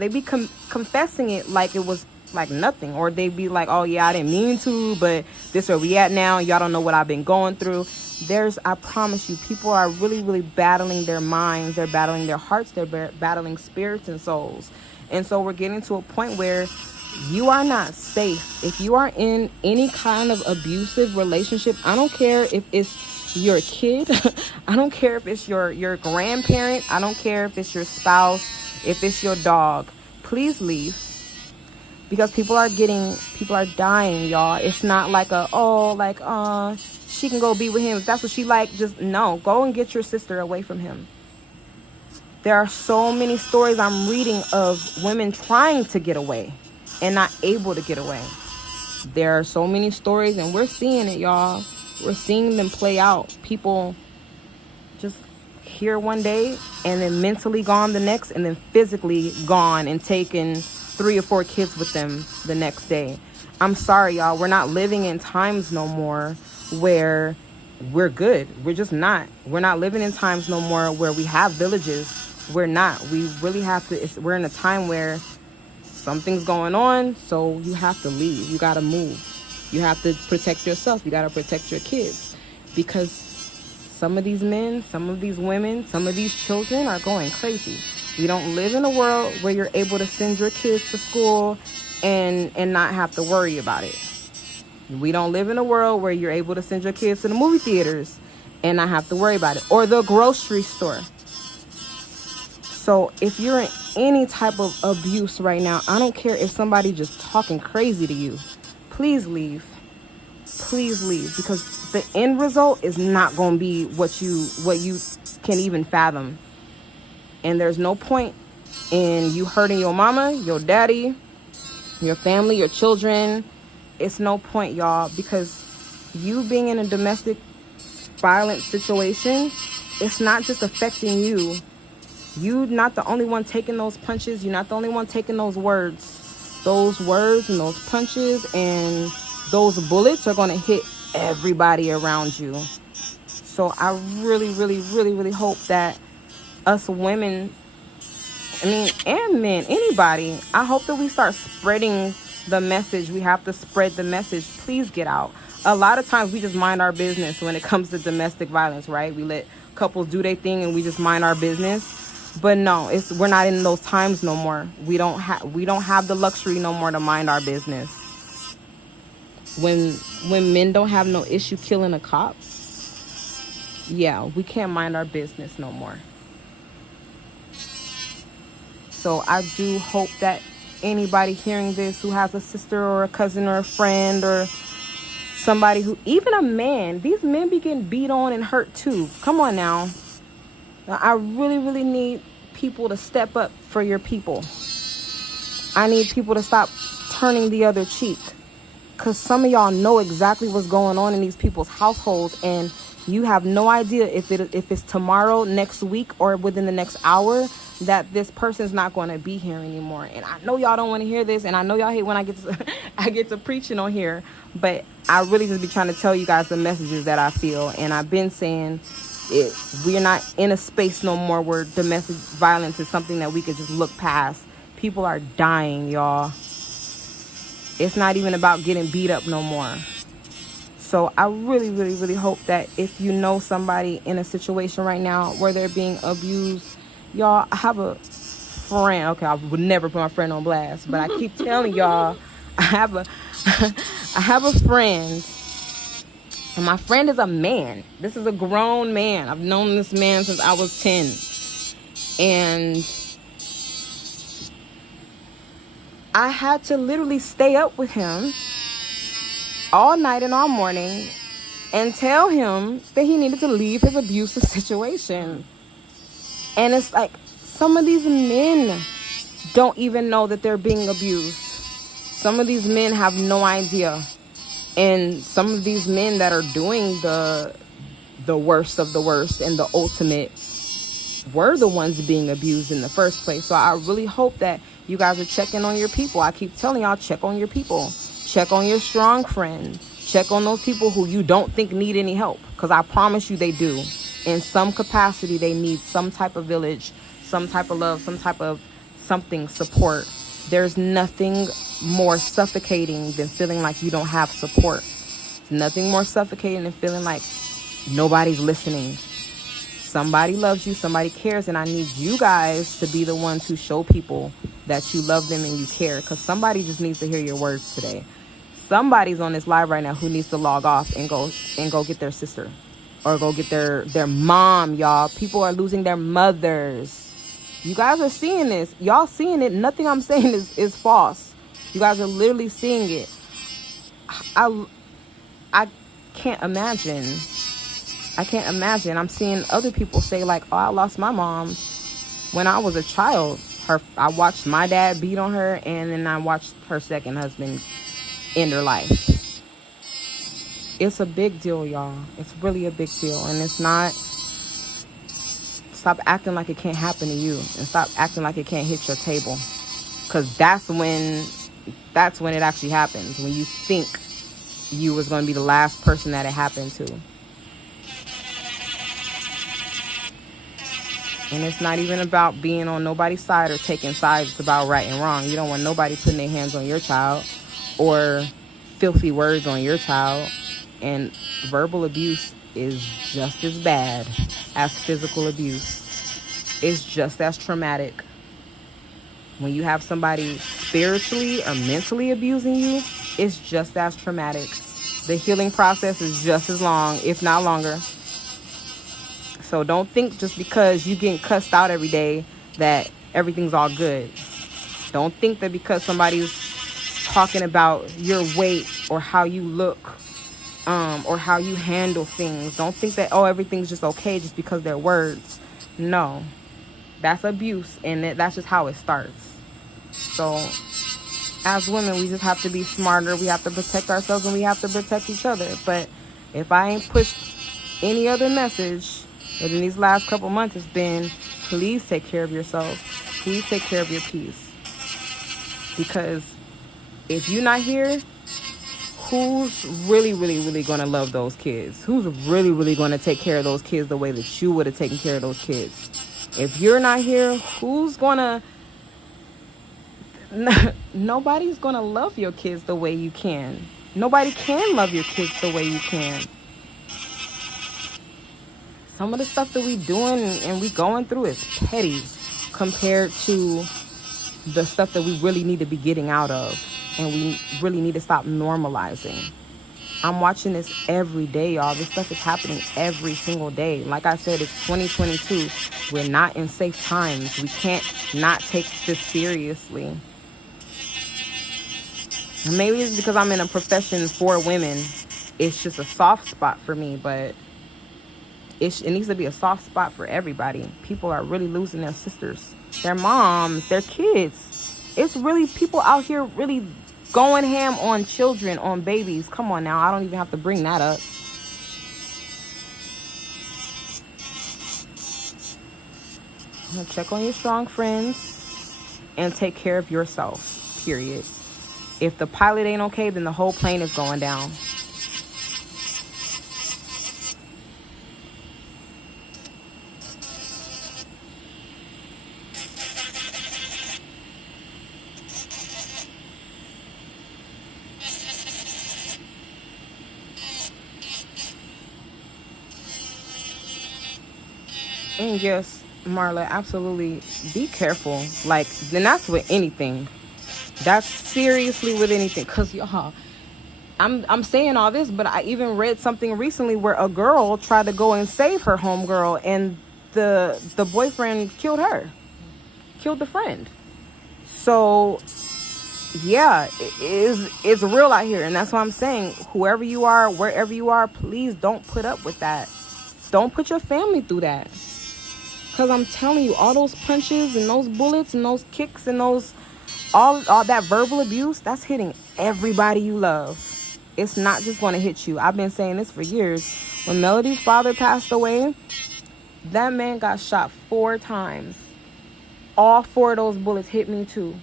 they be confessing it like it was like nothing. Or they be like, oh yeah, I didn't mean to, but this where we at now. Y'all don't know what I've been going through. I promise you, people are really, really battling their minds. They're battling their hearts. They're battling spirits and souls. And so we're getting to a point where you are not safe. If you are in any kind of abusive relationship, I don't care if it's your kid. I don't care if it's your grandparent. I don't care if it's your spouse, if it's your dog. Please leave. Because people are dying, y'all. It's not like she can go be with him. If that's what she like, just no. Go and get your sister away from him. There are so many stories I'm reading of women trying to get away and not able to get away. There are so many stories, and we're seeing it, y'all. We're seeing them play out. People just here one day and then mentally gone the next, and then physically gone and taken 3 or 4 kids with them the next day. I'm sorry, y'all. We're not living in times no more where we're good. We're just not. We're not living in times no more where we have villages. We're not. We really have to. We're in a time where something's going on, so you have to leave. You got to move. You have to protect yourself. You got to protect your kids, because some of these men, some of these women, some of these children are going crazy. We don't live in a world where you're able to send your kids to school and not have to worry about it. We don't live in a world where you're able to send your kids to the movie theaters and not have to worry about it, or the grocery store. So if you're in any type of abuse right now, I don't care if somebody just talking crazy to you, please leave. Please leave, because the end result is not going to be what you can even fathom. And there's no point in you hurting your mama, your daddy, your family, your children. It's no point, y'all, because you being in a domestic violence situation, it's not just affecting you. You're not the only one taking those punches. You're not the only one taking those words. Those words and those punches and those bullets are going to hit everybody around you. So I really, really, really, really hope that us women, and men, anybody, I hope that we start spreading the message. We have to spread the message. Please get out. A lot of times we just mind our business when it comes to domestic violence, right? We let couples do their thing and we just mind our business. But no, we're not in those times no more. We don't have the luxury no more to mind our business. When men don't have no issue killing a cop, yeah, we can't mind our business no more. So I do hope that anybody hearing this who has a sister or a cousin or a friend or somebody who, even a man, these men be getting beat on and hurt too. Come on now. I really, really need people to step up for your people. I need people to stop turning the other cheek. Because some of y'all know exactly what's going on in these people's households, and you have no idea if it's tomorrow, next week, or within the next hour that this person's not going to be here anymore. And I know y'all don't want to hear this, and I know y'all hate when I get to preaching on here, but I really just be trying to tell you guys the messages that I feel. And I've been saying we're not in a space no more where domestic violence is something that we could just look past. People are dying, y'all. It's not even about getting beat up no more. So I really, really, really hope that if you know somebody in a situation right now where they're being abused, y'all, I have a friend. Okay, I would never put my friend on blast, but I keep telling y'all, I have a friend, and my friend is a man. This is a grown man. I've known this man since I was 10. And I had to literally stay up with him all night and all morning and tell him that he needed to leave his abusive situation. And it's like, some of these men don't even know that they're being abused. Some of these men have no idea. And some of these men that are doing the worst of the worst and the ultimate were the ones being abused in the first place. So I really hope that you guys are checking on your people. I keep telling y'all, check on your people. Check on your strong friend. Check on those people who you don't think need any help. Because I promise you they do. In some capacity, they need some type of village, some type of love, some type of something, support. There's nothing more suffocating than feeling like you don't have support. There's nothing more suffocating than feeling like nobody's listening. Somebody loves you, somebody cares, and I need you guys to be the ones who show people that you love them and you care, because somebody just needs to hear your words today. Somebody's on this live right now who needs to log off and go get their sister or go get their mom, y'all. People are losing their mothers. You guys are seeing this. Y'all seeing it. Nothing I'm saying is false. You guys are literally seeing it. I can't imagine. I'm seeing other people say like, oh, I lost my mom when I was a child. I watched my dad beat on her, and then I watched her second husband end her life. It's a big deal, y'all. It's really a big deal. And it's not. Stop acting like it can't happen to you, and stop acting like it can't hit your table. Because that's when it actually happens. When you think you was going to be the last person that it happened to. And it's not even about being on nobody's side or taking sides. It's about right and wrong. You don't want nobody putting their hands on your child or filthy words on your child. And verbal abuse is just as bad as physical abuse. It's just as traumatic. When you have somebody spiritually or mentally abusing you, it's just as traumatic. The healing process is just as long, if not longer. So don't think just because you getting cussed out every day that everything's all good. Don't think that because somebody's talking about your weight or how you look or how you handle things. Don't think that, oh, everything's just okay just because they're words. No. That's abuse, and that's just how it starts. So as women, we just have to be smarter. We have to protect ourselves, and we have to protect each other. But if I ain't pushed any other message within these last couple months, it's been, please take care of yourself. Please take care of your peace. Because if you're not here, who's really, really, really going to love those kids? Who's really, really going to take care of those kids the way that you would have taken care of those kids? If you're not here, who's going to... Nobody's going to love your kids the way you can. Nobody can love your kids the way you can. Some of the stuff that we doing and we going through is petty compared to the stuff that we really need to be getting out of, and we really need to stop normalizing. I'm watching this every day, y'all. This stuff is happening every single day. Like I said, it's 2022. We're not in safe times. We can't not take this seriously. Maybe it's because I'm in a profession for women. It's just a soft spot for me, but it needs to be a soft spot for everybody. People are really losing their sisters, their moms, their kids. It's really people out here really going ham on children, on babies. Come on now. I don't even have to bring that up. Check on your strong friends and take care of yourself, period. If the pilot ain't okay, then the whole plane is going down. And yes, Marla, absolutely be careful. Like, then that's with anything. That's seriously with anything. Because, y'all, I'm saying all this, but I even read something recently where a girl tried to go and save her homegirl, and the boyfriend killed her. Killed the friend. So, yeah, it's real out here. And that's what I'm saying. Whoever you are, wherever you are, please don't put up with that. Don't put your family through that. Because I'm telling you, all those punches and those bullets and those kicks and those all that verbal abuse, that's hitting everybody you love. It's not just going to hit you. I've been saying this for years. When Melody's father passed away, that man got shot 4 times. All 4 of those bullets hit me too.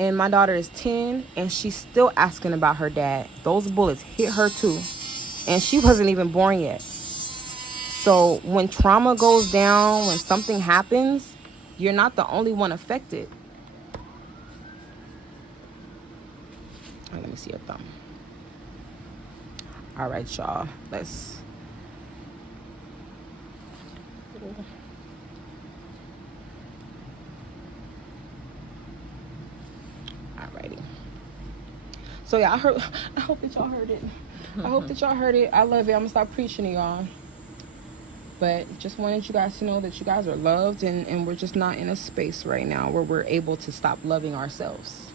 And my daughter is 10 and she's still asking about her dad. Those bullets hit her too. And she wasn't even born yet. So when trauma goes down, when something happens, you're not the only one affected. Right, let me see your thumb. All right, y'all. Let's. Alrighty. So yeah, I hope that y'all heard it. I hope that y'all heard it. I love it. I'm gonna stop preaching to y'all. But just wanted you guys to know that you guys are loved, and we're just not in a space right now where we're able to stop loving ourselves.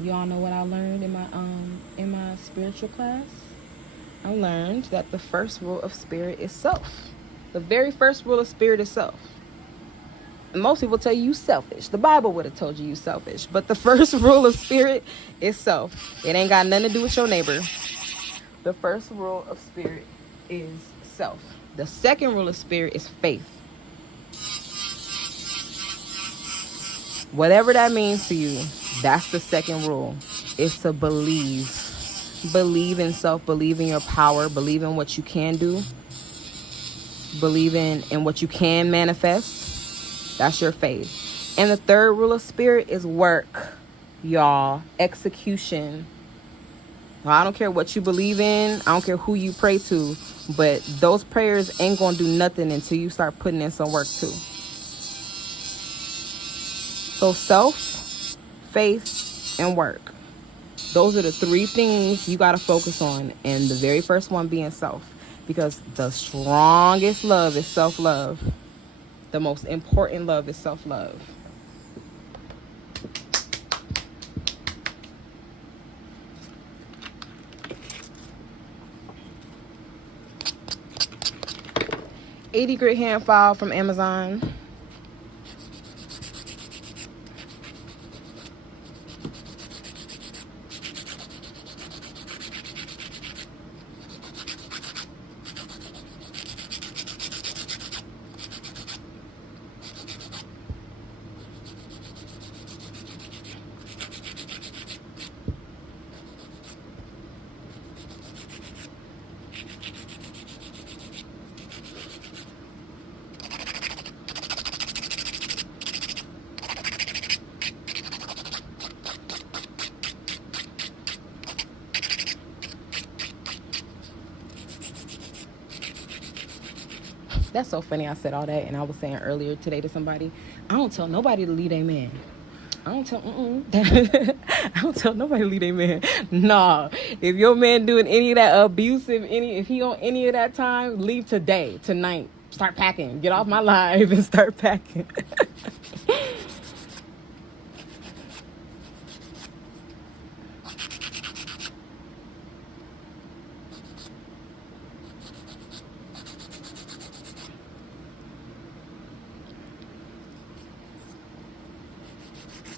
Y'all know what I learned in my spiritual class? I learned that the first rule of spirit is self. The very first rule of spirit is self. And most people tell you selfish. The Bible would have told you selfish. But the first rule of spirit is self. It ain't got nothing to do with your neighbor. The first rule of spirit is self. The second rule of spirit is faith. Whatever that means to you, that's the second rule. Is to believe. Believe in self. Believe in your power. Believe in what you can do. Believe in what you can manifest. That's your faith. And the third rule of spirit is work, y'all. Execution. Well, I don't care what you believe in. I don't care who you pray to. But those prayers ain't going to do nothing until you start putting in some work too. So self, faith, and work. Those are the 3 things you got to focus on. And the very first one being self. Because the strongest love is self-love. The most important love is self-love. $80 grit hand file from Amazon. That's so funny. I said all that, and I was saying earlier today to somebody, I don't tell nobody to lead a man. I don't tell. I don't tell nobody to leave their man. Nah, if your man doing any of that abusive, if he on any of that time, leave today, tonight. Start packing. Get off my live and start packing.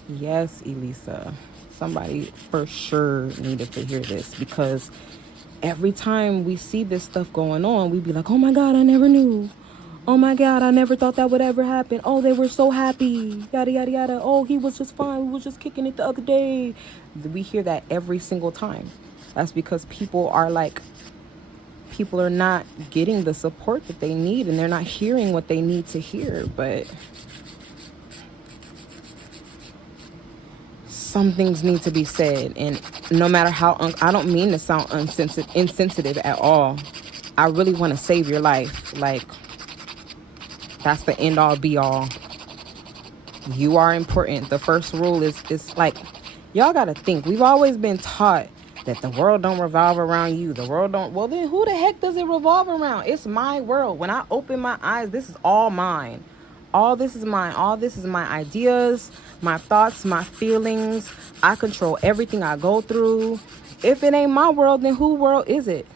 Yes, Elisa. Somebody for sure needed to hear this, because every time we see this stuff going on, we be like, oh my God, I never knew. Oh my God, I never thought that would ever happen. Oh, they were so happy. Yada, yada, yada. Oh, he was just fine. We was just kicking it the other day. We hear that every single time. That's because people are not getting the support that they need, and they're not hearing what they need to hear. But some things need to be said, and no matter how I don't mean to sound insensitive at all. I really want to save your life. Like, that's the end all be all. You are important. The first rule is like, y'all gotta think. We've always been taught that the world don't revolve around you. The world don't. Well, then who the heck does it revolve around? It's my world. When I open my eyes, this is all mine. All this is mine. All this is my ideas, my thoughts, my feelings. I control everything I go through. If it ain't my world, then whose world is it?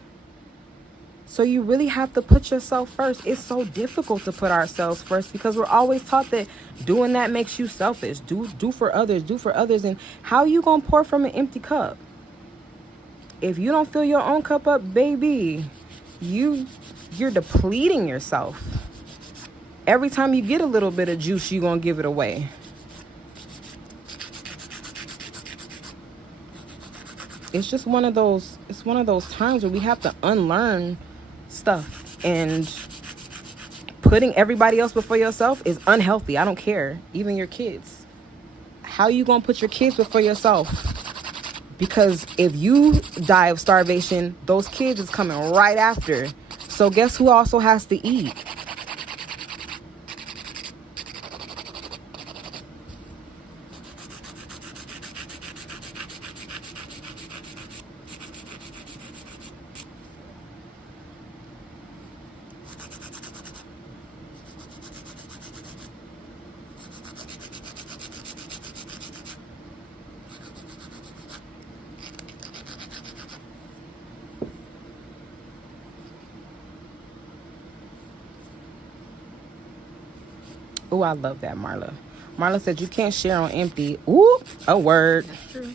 So you really have to put yourself first. It's so difficult to put ourselves first because we're always taught that doing that makes you selfish. Do for others. And how you gonna pour from an empty cup? If you don't fill your own cup up, baby, you're depleting yourself. Every time you get a little bit of juice, you're gonna give it away. It's just one of those times where we have to unlearn stuff, and putting everybody else before yourself is unhealthy. I don't care. Even your kids. How you gonna put your kids before yourself? Because if you die of starvation, those kids is coming right after. So guess who also has to eat? Oh, I love that, Marla. Marla said you can't share on empty. Ooh, a word. That's true.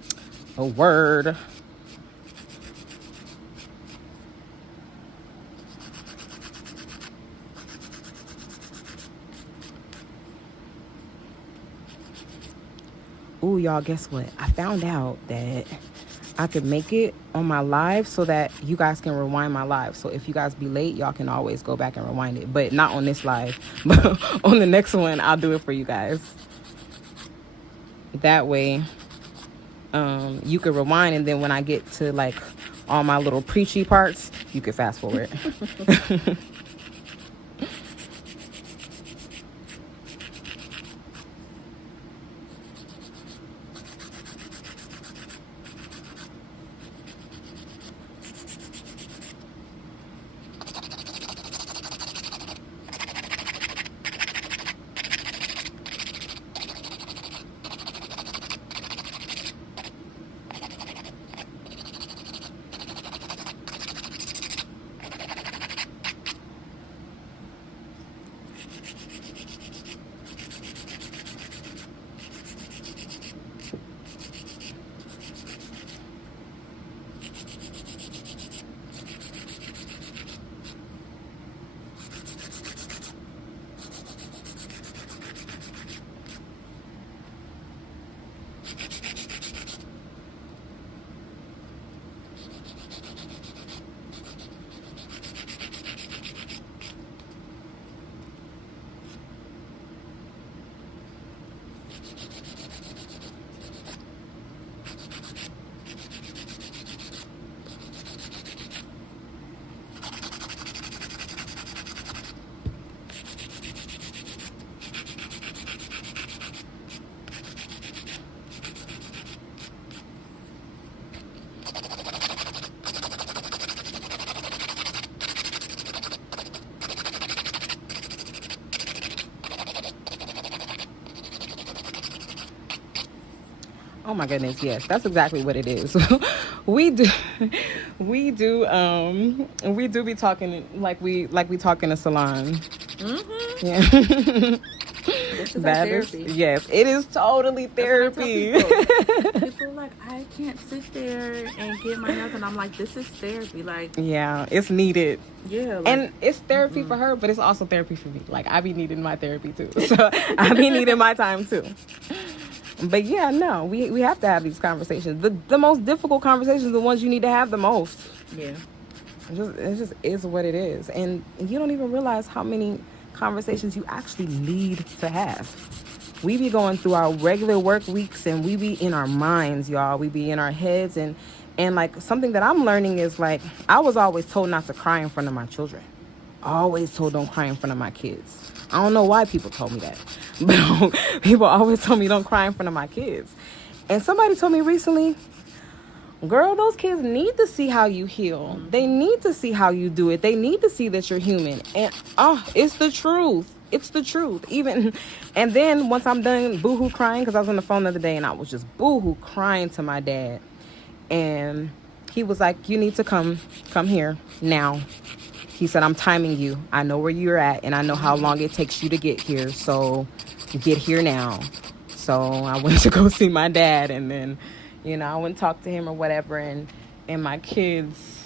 A word. Ooh, y'all, guess what? I found out that I could make it on my live so that you guys can rewind my live. So if you guys be late, y'all can always go back and rewind it. But not on this live. But on the next one, I'll do it for you guys. That way, you can rewind, and then when I get to like all my little preachy parts, you can fast forward. Oh my goodness, yes, that's exactly what it is. we do, we do, we do be talking like we talk in a salon. Mm-hmm. Yeah. This is our That is, therapy. yes, it is totally That's what I therapy. tell people. People are like, I can't sit there and get my nails, and I'm like, this is therapy. Like, Yeah, it's needed. yeah, like, And it's therapy for her, but it's also therapy for me. Like, I be needing my therapy too. So I be needing my time too. But yeah, no, we have to have these conversations. The most difficult conversations are the ones you need to have the most. yeah. It just is what it is. And you don't even realize how many conversations you actually need to have. We be going through our regular work weeks and we be in our minds, y'all. We be in our heads and like something that I'm learning is like I was always told not to cry in front of my children. Always told don't cry in front of my kids. I don't know why people told me that. But people always told me don't cry in front of my kids. And somebody told me recently, girl, those kids need to see how you heal. They need to see how you do it. They need to see that you're human. And it's the truth. It's the truth. Even, and then once I'm done boohoo crying, because I was on the phone the other day and I was just boohoo crying to my dad. And he was like, you need to come here now. He said, I'm timing you. I know where you're at and I know how long it takes you to get here. So get here now. So I went to go see my dad and then, you know, I went and talked to him or whatever. And my kids,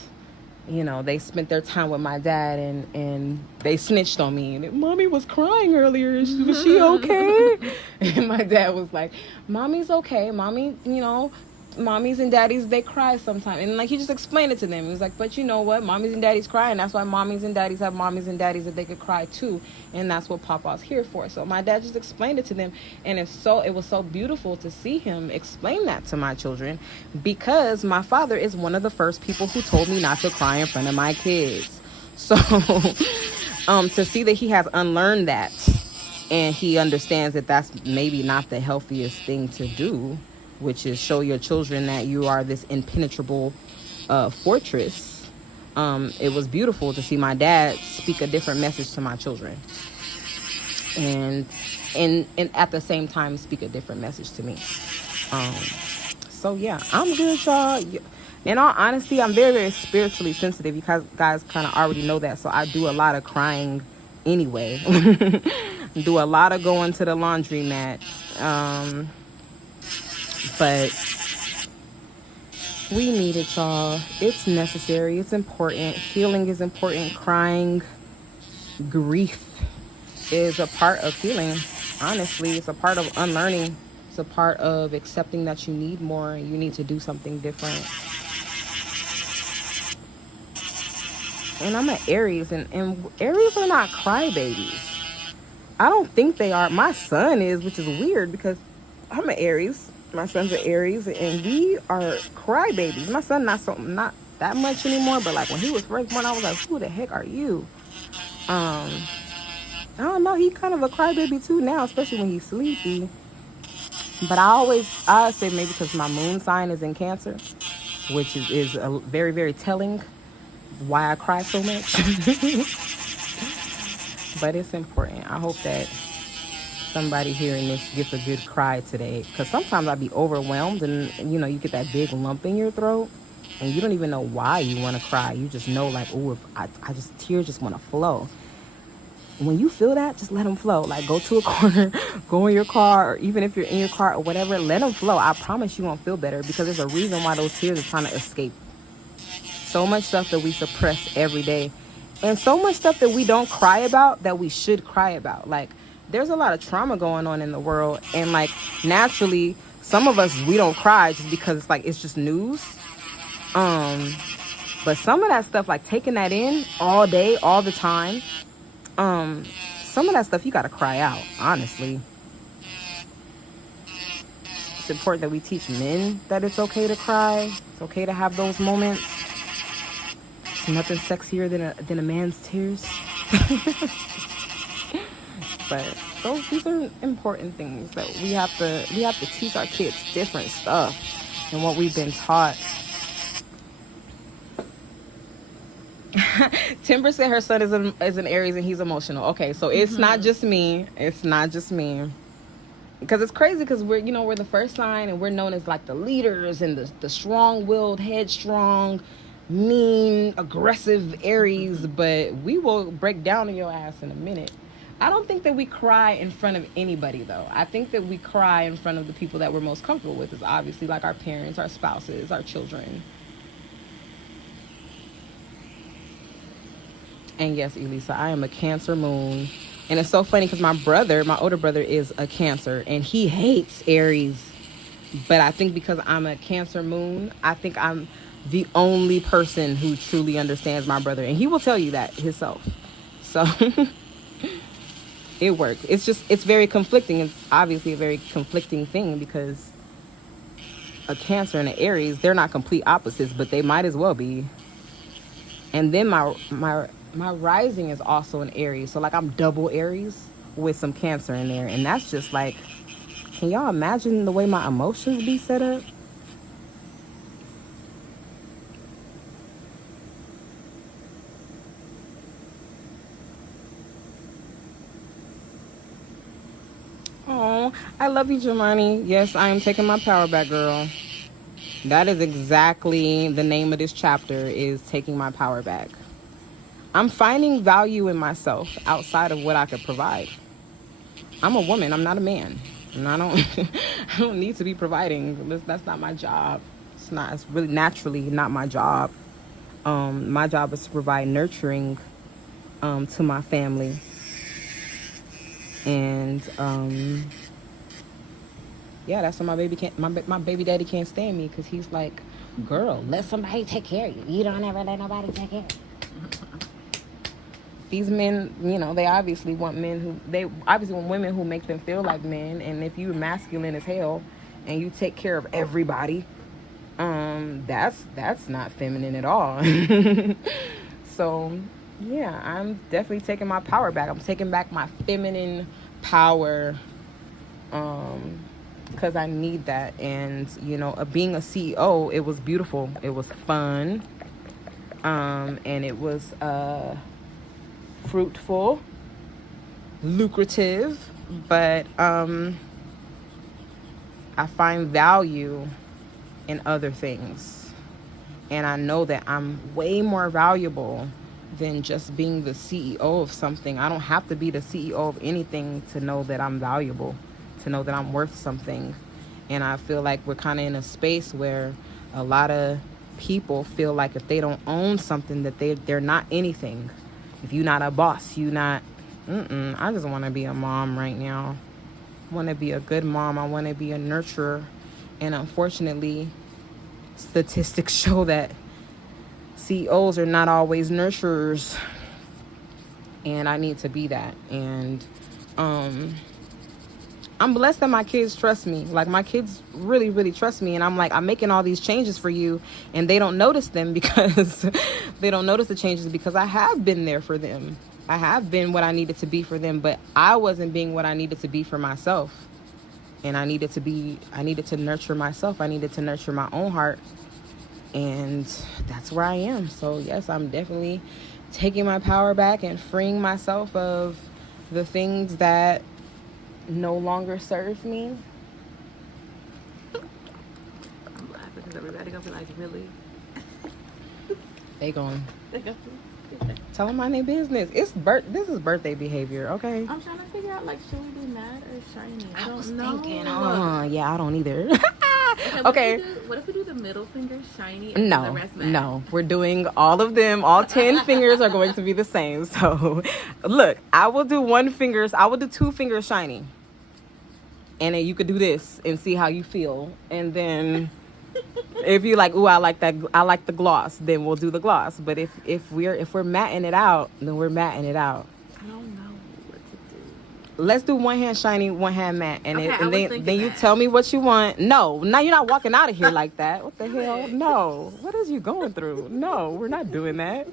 you know, they spent their time with my dad and they snitched on me. And Mommy was crying earlier. Was she okay? And my dad was like, Mommy's okay. Mommy, you know, mommies and daddies, they cry sometimes. And like he just explained it to them. He was like, but you know what? Mommies and daddies cry. And that's why mommies and daddies have mommies and daddies that they could cry too. And that's what Papa's here for. So my dad just explained it to them. And it was so beautiful to see him explain that to my children because my father is one of the first people who told me not to cry in front of my kids. So to see that he has unlearned that and he understands that that's maybe not the healthiest thing to do, which is show your children that you are this impenetrable fortress. It was beautiful to see my dad speak a different message to my children. And at the same time speak a different message to me. So yeah, I'm good, y'all. In all honesty, I'm very, very spiritually sensitive. You guys kind of already know that. So I do a lot of crying anyway. Do a lot of going to the laundromat. But we need it, y'all. It's necessary. It's important. Healing is important. Crying, grief is a part of healing. Honestly, it's a part of unlearning. It's a part of accepting that you need more. You need to do something different. And I'm an Aries, and Aries are not crybabies. I don't think they are. My son is, which is weird because I'm an Aries. My son's an Aries, and we are crybabies. My son not that much anymore, but like when he was first born, I was like, who the heck are you? I don't know. He kind of a crybaby too now, especially when he's sleepy. But I say maybe because my moon sign is in Cancer, which is a very, very telling why I cry so much. But it's important. I hope that somebody hearing this gets a good cry today, because sometimes I'd be overwhelmed and you know you get that big lump in your throat and you don't even know why you want to cry. You just know like, oh, if I just tears just want to flow. When you feel that, just let them flow. Like go to a corner, go in your car, or even if you're in your car or whatever, let them flow. I promise you won't feel better, because there's a reason why those tears are trying to escape. So much stuff that we suppress every day, and so much stuff that we don't cry about that we should cry about. Like there's a lot of trauma going on in the world, and like naturally some of us, we don't cry just because it's like it's just news. But some of that stuff, like taking that in all day, all the time, some of that stuff you gotta cry out, honestly. It's important that we teach men that it's okay to cry. It's okay to have those moments. It's nothing sexier than a man's tears. But these are important things that we have to teach our kids different stuff than what we've been taught. Timber said her son is an Aries and he's emotional. Okay, so it's not just me. It's not just me. because it's crazy because we're the first sign and we're known as like the leaders and the strong-willed, headstrong, mean, aggressive Aries, but we will break down on your ass in a minute. I don't think that we cry in front of anybody, though. I think that we cry in front of the people that we're most comfortable with, is obviously like our parents, our spouses, our children. And yes, Elisa, I am a Cancer moon. And it's so funny because my older brother is a Cancer, and he hates Aries. But I think because I'm a Cancer moon, I think I'm the only person who truly understands my brother. And he will tell you that himself. So it works. It's very conflicting. It's obviously a very conflicting thing because a Cancer and an Aries, they're not complete opposites, but they might as well be. And then my rising is also an Aries. So like I'm double Aries with some Cancer in there. And that's just like, can y'all imagine the way my emotions be set up? Oh, I love you, Jemani. Yes, I am taking my power back, girl. That is exactly the name of this chapter, is taking my power back. I'm finding value in myself outside of what I could provide. I'm a woman. I'm not a man. And I don't need to be providing. That's not my job. It's really naturally not my job. My job is to provide nurturing to my family. And yeah, that's why my baby daddy can't stand me, because he's like, girl, let somebody take care of you. You don't ever let nobody take care of you. These men, they obviously want women who make them feel like men. And if you're masculine as hell and you take care of everybody, that's not feminine at all. So yeah, I'm definitely taking my power back. I'm taking back my feminine power, because I need that. And being a CEO, it was beautiful, it was fun, and it was fruitful, lucrative, but I find value in other things, and I know that I'm way more valuable than just being the CEO of something. I don't have to be the CEO of anything to know that I'm valuable, to know that I'm worth something. And I feel like we're kind of in a space where a lot of people feel like if they don't own something, that they're not anything. If you're not a boss, you're not, I just want to be a mom right now. I want to be a good mom. I want to be a nurturer. And unfortunately, statistics show that CEOs are not always nurturers. And I need to be that. And I'm blessed that my kids trust me. Like, my kids really, really trust me. And I'm like, I'm making all these changes for you. And they don't notice them because they don't notice the changes because I have been there for them. I have been what I needed to be for them, but I wasn't being what I needed to be for myself. And I needed to nurture myself. I needed to nurture my own heart. And that's where I am. So yes, I'm definitely taking my power back and freeing myself of the things that no longer serve me. I'm laughing because everybody gonna be like, really? They going tell them my name business. This is birthday behavior, okay? I'm trying to figure out, like, should we do matte or shiny? I was know. thinking, yeah, I don't either. Okay. What if we do the middle finger shiny and the rest matte? No, we're doing all of them. All 10 fingers are going to be the same. So, look, I will do 2 fingers shiny. And then you could do this and see how you feel. And then if you're like, ooh, I like the gloss, then we'll do the gloss. But if we're matting it out, then we're matting it out. I don't know what to do. Let's do one hand shiny, one hand matte, and Okay, then you tell me what you want. No, now you're not walking out of here like that. What the hell? No. What is you going through? No, we're not doing that.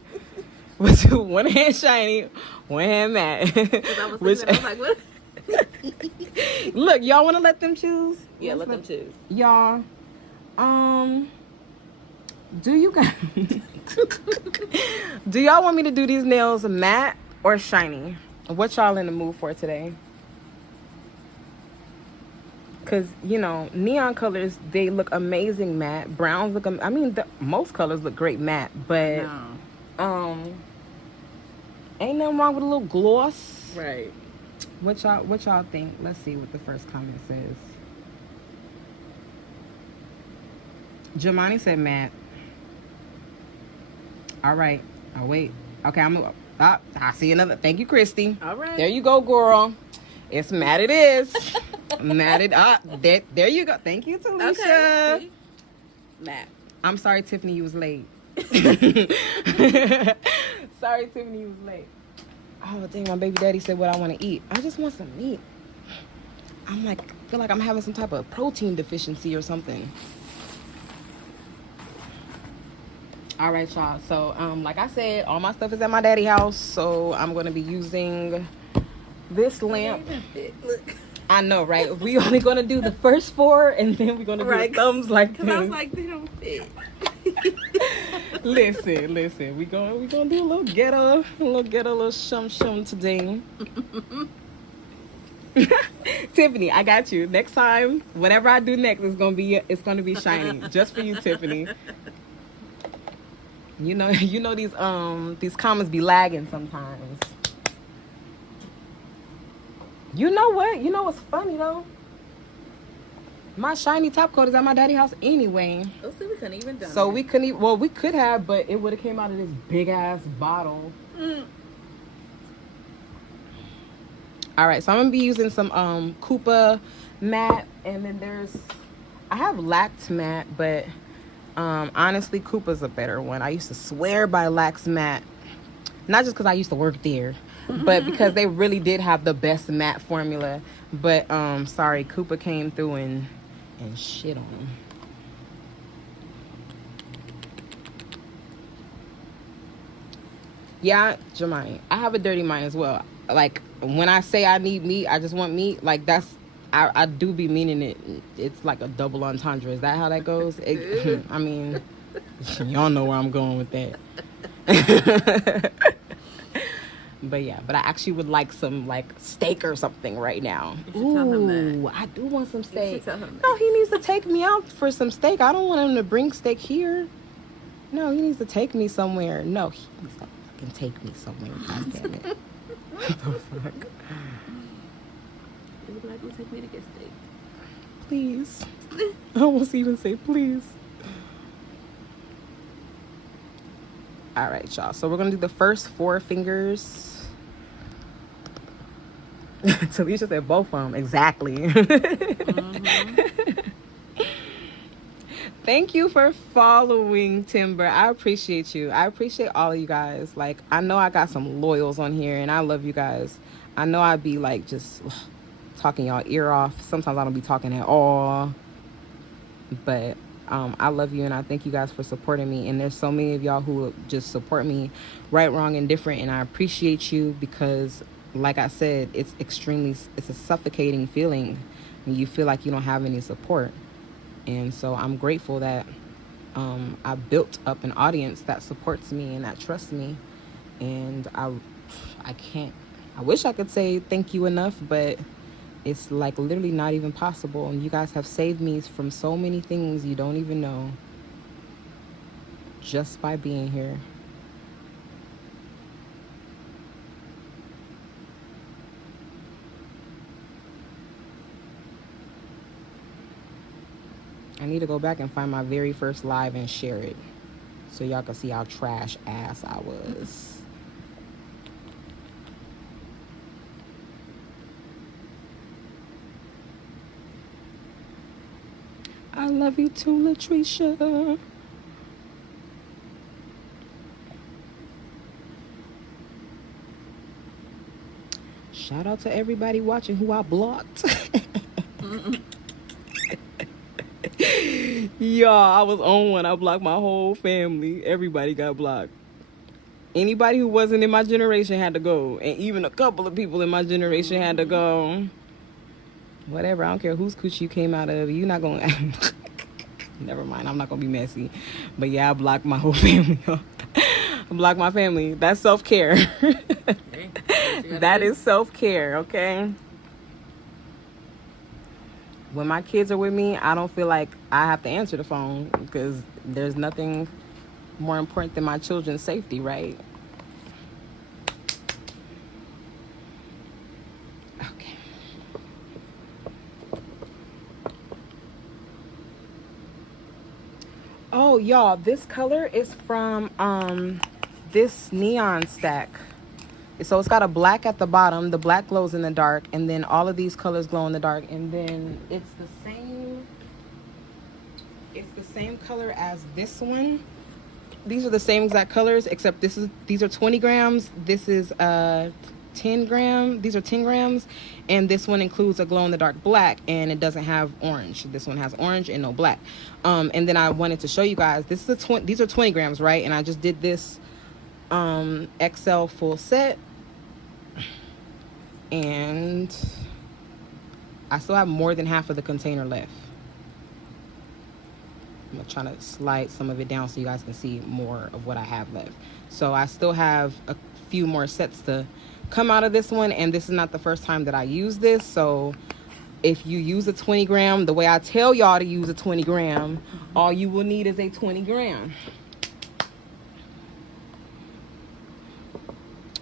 We'll do one hand shiny, one hand matte. I was like, what? Look, y'all want to let them choose? Yeah, let them choose. Y'all, do you guys do y'all want me to do these nails matte or shiny? What y'all in the mood for today? Because, you know, neon colors, they look amazing matte. Browns look, most colors look great matte. But, No. ain't nothing wrong with a little gloss. Right. What y'all think? Let's see what the first comment says. Jemani said matte. All right. Oh, wait. Okay, I see another. Thank you, Christy. All right. There you go, girl. It's matte it is. Matte it up. There you go. Thank you, Talisha. Okay. Matte. I'm sorry, Tiffany, you was late. Sorry, Tiffany, you was late. Oh, dang, my baby daddy said what I want to eat. I just want some meat. I'm like, feel like I'm having some type of protein deficiency or something. All right, y'all. So, like I said, all my stuff is at my daddy's house. So, I'm going to be using this lamp. Look. I know, right? We only going to do the first 4, and then we're going to do the thumbs like this. Because I was like, they don't fit. Listen. We gonna do a little ghetto, little shum today. Tiffany, I got you. Next time, whatever I do next is gonna be shiny, just for you, Tiffany. You know these comments be lagging sometimes. You know what? You know what's funny though? My shiny top coat is at my daddy's house anyway. Oh, see, we couldn't even done So it. we couldn't even, well, we could have, but it would have came out of this big ass bottle. All right, so I'm gonna be using some Koopa matte, and then I have Lax matte, but honestly, Koopa's a better one. I used to swear by Lax matte, not just because I used to work there, but because they really did have the best matte formula. But sorry, Koopa came through and shit on them. Yeah, Jemai, I have a dirty mind as well. Like, when I say I need meat, I just want meat. Like, I do be meaning it. It's like a double entendre. Is that how that goes? I mean, y'all know where I'm going with that. But yeah, I actually would like some like steak or something right now. Tell him that. I do want some steak. Tell him that. No, he needs to take me out for some steak. I don't want him to bring steak here. No, he needs to take me somewhere. No, he needs to fucking take me somewhere. God damn it. What the fuck? He would like to take me to get steak. Please. I almost even say please. All right, y'all. So we're going to do the first 4 fingers. Talisha said both of them. Exactly. Thank you for following, Timber. I appreciate you. I appreciate all of you guys. Like, I know I got some loyals on here, and I love you guys. I know I'd be, like, just talking y'all ear off. Sometimes I don't be talking at all. But I love you, and I thank you guys for supporting me. And there's so many of y'all who just support me right, wrong, and different. And I appreciate you because, like I said, it's a suffocating feeling when you feel like you don't have any support. And so I'm grateful that I built up an audience that supports me and that trusts me. And I wish I could say thank you enough, but it's like literally not even possible. And you guys have saved me from so many things you don't even know just by being here. I need to go back and find my very first live and share it so y'all can see how trash ass I was. I love you too, Latricia. Shout out to everybody watching who I blocked. Y'all, I was on one. I blocked my whole family. Everybody got blocked. Anybody who wasn't in my generation had to go. And even a couple of people in my generation had to go. Whatever, I don't care whose coochie you came out of. You're not going to... Never mind, I'm not going to be messy. But yeah, I blocked my whole family. I blocked my family. That's self-care. That is self-care, okay? when my kids are with me, I don't feel like I have to answer the phone because there's nothing more important than my children's safety, right? Okay. Oh, y'all, this color is from this neon stack. So it's got a black at the bottom. The black glows in the dark, and then all of these colors glow in the dark, and then it's the same color as this one. These are the same exact colors, except these are 20 grams. This is 10 gram. These are 10 grams, and this one includes a glow in the dark black, and it doesn't have orange. This one has orange and no black. And then I wanted to show you guys. These are 20 grams, right? And I just did this XL full set, and I still have more than half of the container left. I'm gonna try to slide some of it down so you guys can see more of what I have left. So I still have a few more sets to come out of this one, and this is not the first time that I use this. So if you use a 20 gram the way I tell y'all to use a 20 gram, all you will need is a 20 gram.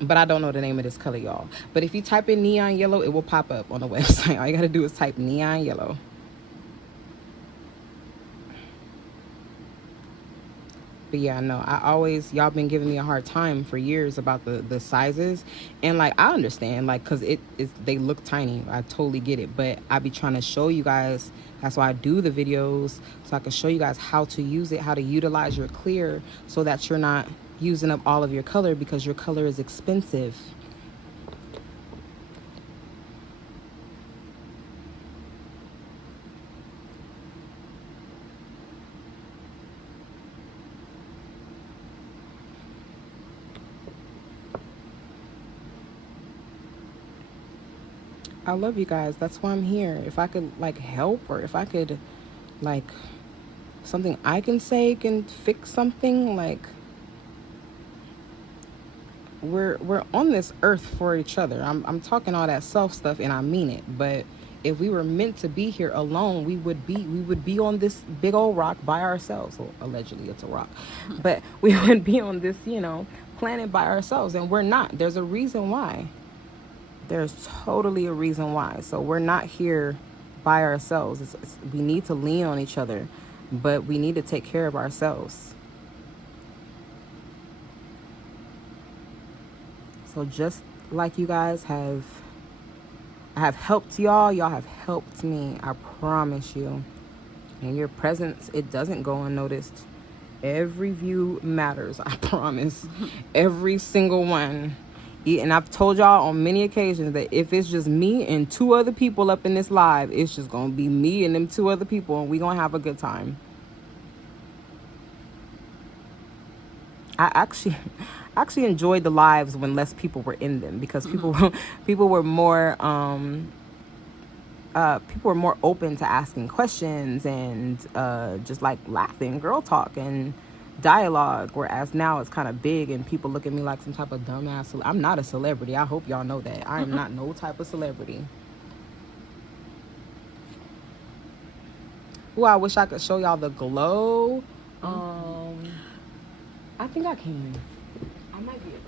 But I don't know the name of this color, y'all. But if you type in neon yellow, it will pop up on the website. All you gotta do is type neon yellow. But yeah, no, y'all been giving me a hard time for years about the sizes. And like, I understand, like, cause they look tiny. I totally get it. But I be trying to show you guys, that's why I do the videos, so I can show you guys how to use it, how to utilize your clear, so that you're not using up all of your color, because your color is expensive. I love you guys. That's why I'm here. If I could like help, or if I could like something I can say can fix something, like we're on this earth for each other. I'm talking all that self stuff and I mean it. But if we were meant to be here alone, we would be on this big old rock by ourselves. Well, allegedly it's a rock. But we would be on this, planet by ourselves, and we're not. There's a reason why. There's totally a reason why. So we're not here by ourselves. We need to lean on each other, but we need to take care of ourselves. So just like you guys I have helped y'all have helped me. I promise you. And your presence, it doesn't go unnoticed. Every view matters, I promise. Every single one. And I've told y'all on many occasions that if it's just me and 2 other people up in this live, it's just gonna be me and them 2 other people, and we gonna have a good time. I actually enjoyed the lives when less people were in them, because people were more open to asking questions and just like laughing, girl talk and dialogue, whereas now it's kind of big and people look at me like some type of dumbass. I'm not a celebrity. I hope y'all know that. I am not no type of celebrity. Ooh, I wish I could show y'all the glow. I think I can. I might be able to.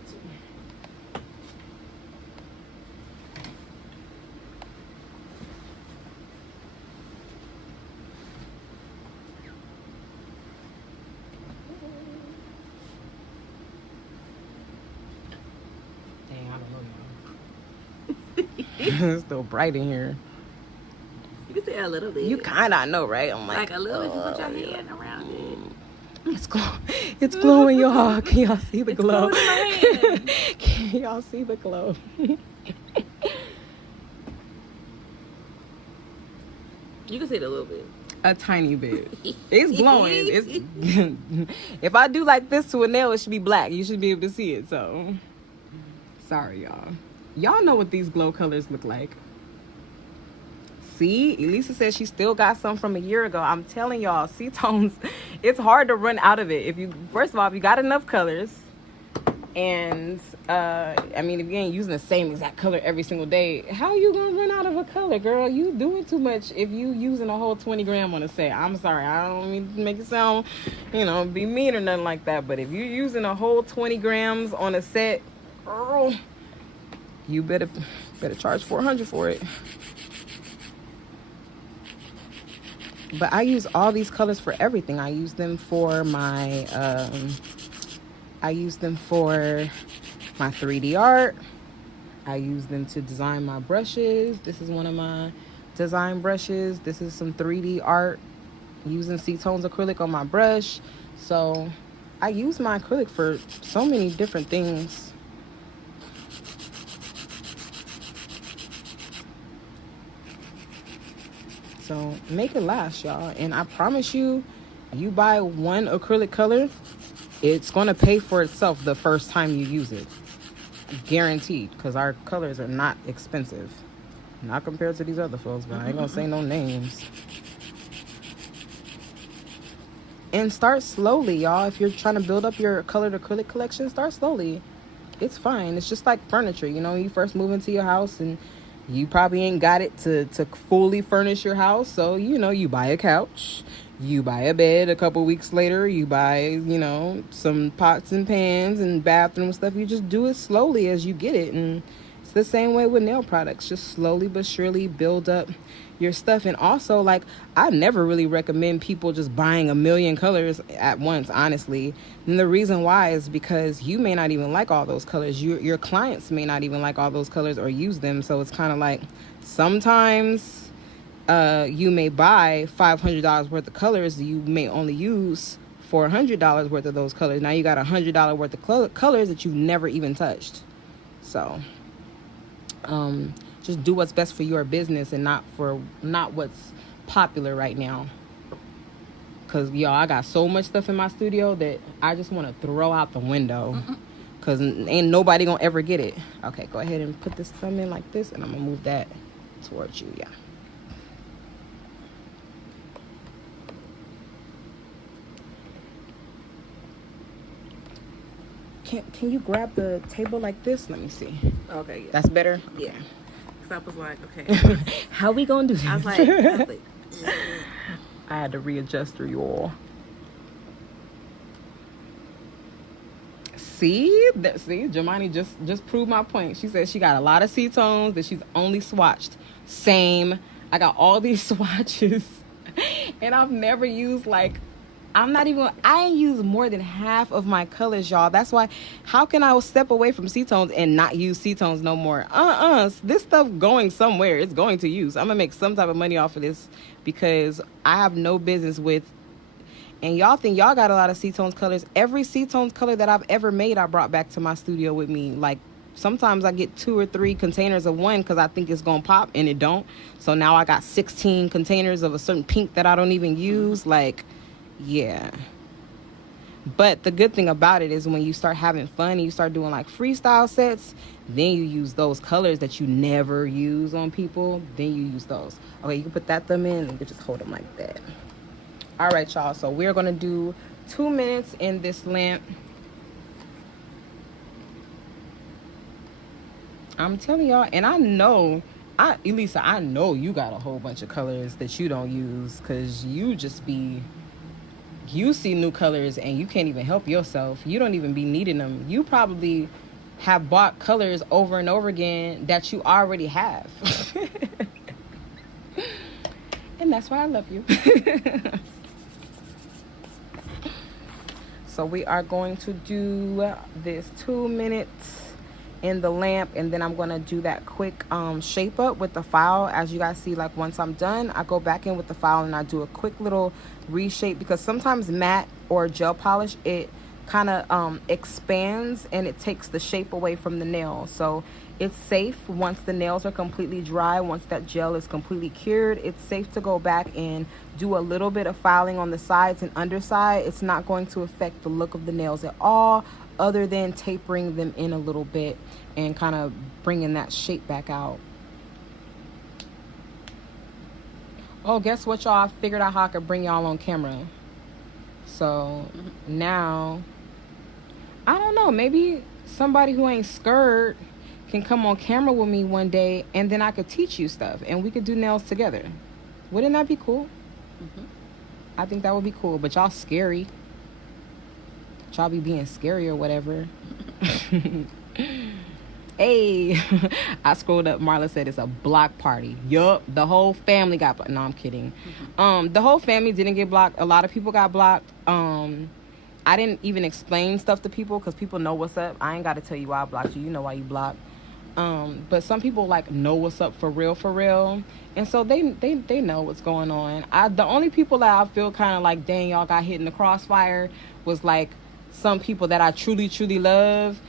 It's still bright in here. You can say a little bit. You kind of know, right? I'm like a little bit. You put your hand around it. It's glowing, y'all. Can y'all see the glow? It's glowing in my hand. Can y'all see the glow? You can see it a little bit. A tiny bit. It's glowing. If I do like this to a nail, it should be black. You should be able to see it. So, sorry, y'all. Y'all know what these glow colors look like. See, Elisa says she still got some from a year ago. I'm telling y'all, C-tones, it's hard to run out of it. First of all, if you got enough colors, And I mean, if you ain't using the same exact color every single day, how you gonna run out of a color, girl? You doing too much if you using a whole 20 gram on a set. I'm sorry, I don't mean to make it sound, be mean or nothing like that, but if you're using a whole 20 grams on a set, girl, you better charge $400 for it. But I use all these colors for everything. I use them for my 3D art. I use them to design my brushes. This is one of my design brushes. This is some 3D art using C-Tones acrylic on my brush. So I use my acrylic for so many different things. So make it last, y'all. And I promise you, you buy one acrylic color, it's going to pay for itself the first time you use it. Guaranteed, because our colors are not expensive. Not compared to these other folks, but I ain't going to say no names. And start slowly, y'all. If you're trying to build up your colored acrylic collection, start slowly. It's fine. It's just like furniture. You first move into your house and you probably ain't got it to fully furnish your house. So, you buy a couch, you buy a bed. A couple weeks later, you buy, some pots and pans and bathroom stuff. You just do it slowly as you get it. And it's the same way with nail products. Just slowly but surely build up your stuff. And also, I never really recommend people just buying a million colors at once, honestly. And the reason why is because you may not even like all those colors. Your clients may not even like all those colors or use them. So it's kind of like sometimes you may buy $500 worth of colors. You may only use $400 worth of those colors. Now you got $100 worth of colors that you've never even touched. So just do what's best for your business and not what's popular right now. Because, y'all, I got so much stuff in my studio that I just want to throw out the window. Because ain't nobody going to ever get it. Okay, go ahead and put this thumb in like this. And I'm going to move that towards you. Yeah. Can you grab the table like this? Let me see. Okay, yeah. That's better? Yeah. Because I was like, okay. How we going to do this? I was like I had to readjust for you all. See, Jemani just proved my point. She said she got a lot of C-tones that she's only swatched. Same. I got all these swatches, and I've never used I ain't used more than half of my colors, y'all. That's why, how can I step away from C-tones and not use C-tones no more? This stuff going somewhere. It's going to use. I'm going to make some type of money off of this because I have no business with, and y'all think y'all got a lot of C-tones colors. Every C-tones color that I've ever made, I brought back to my studio with me. Sometimes I get 2 or 3 containers of one because I think it's going to pop and it don't. So now I got 16 containers of a certain pink that I don't even use. Yeah. But the good thing about it is when you start having fun and you start doing freestyle sets, then you use those colors that you never use on people. Then you use those. Okay, you can put that thumb in and you can just hold them like that. All right, y'all. So we're going to do 2 minutes in this lamp. I'm telling y'all, and I know, Elisa, I know you got a whole bunch of colors that you don't use because you see new colors and you can't even help yourself. You don't even be needing them. You probably have bought colors over and over again that you already have. And that's why I love you. So we are going to do this 2 minutes in the lamp, and then I'm going to do that quick shape up with the file. As you guys see, once I'm done, I go back in with the file and I do a quick little reshape, because sometimes matte or gel polish, it kind of expands and it takes the shape away from the nail. So it's safe once the nails are completely dry, once that gel is completely cured, it's safe to go back and do a little bit of filing on the sides and underside. It's not going to affect the look of the nails at all, other than tapering them in a little bit and kind of bringing that shape back out. Oh, guess what, y'all? I figured out how I could bring y'all on camera. So now, I don't know, maybe somebody who ain't scared can come on camera with me one day, and then I could teach you stuff, and we could do nails together. Wouldn't that be cool? Mm-hmm. I think that would be cool. But y'all scary. Y'all be being scary or whatever. Hey, I scrolled up. Marla said it's a block party. Yup, the whole family got blocked. No, I'm kidding. Mm-hmm. The whole family didn't get blocked. A lot of people got blocked. I didn't even explain stuff to people because people know what's up. I ain't got to tell you why I blocked you. You know why you blocked. But some people like know what's up for real, and so they know what's going on. The only people that I feel kind of like, dang, y'all got hit in the crossfire was like some people that I truly love,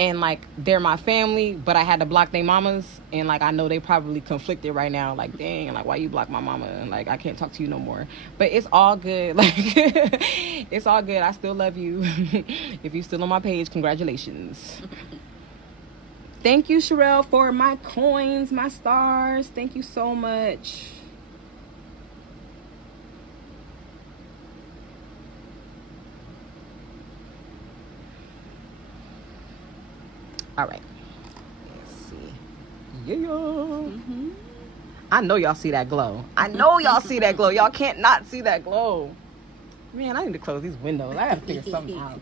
and like they're my family, but I had to block their mamas, and like I know they probably conflicted right now, like, dang, like why you block my mama, and like I can't talk to you no more. But it's all good. Like it's all good. I still love you. If you still on my page, congratulations. Thank you, Sherelle, for my coins, my stars. Thank you so much. All right. Let's see. Yeah. Mm-hmm. I know y'all see that glow. I know y'all see that glow. Y'all can't not see that glow. Man, I need to close these windows. I gotta figure something out.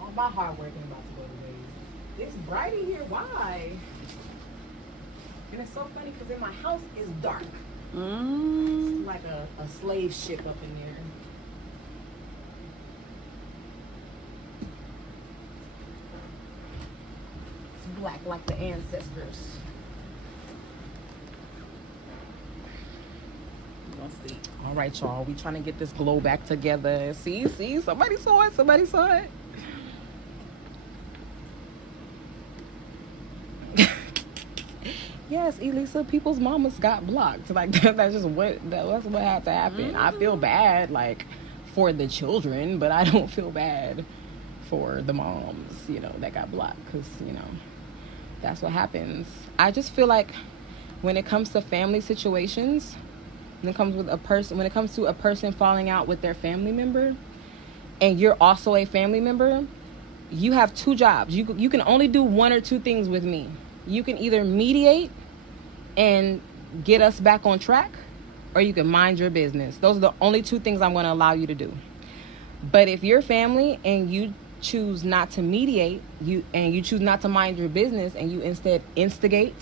All my hard work ain't about to go to waste. It's bright in here. Why? And it's so funny because in my house it's dark. It's like a slave ship up in there. It's black like the ancestors. We'll see. All right, y'all. We trying to get this glow back together. See? Somebody saw it. Somebody saw it. Yes, Elisa, people's mamas got blocked. Like that's just what had to happen. I feel bad like for the children, but I don't feel bad for the moms, that got blocked, because that's what happens. I just feel like when it comes to family situations, when it comes to a person falling out with their family member, and you're also a family member, you have two jobs. You can only do one or two things with me. You can either mediate and get us back on track, or you can mind your business. Those are the only two things I'm going to allow you to do. But if you're family and you choose not to mediate, you choose not to mind your business, and you instead instigate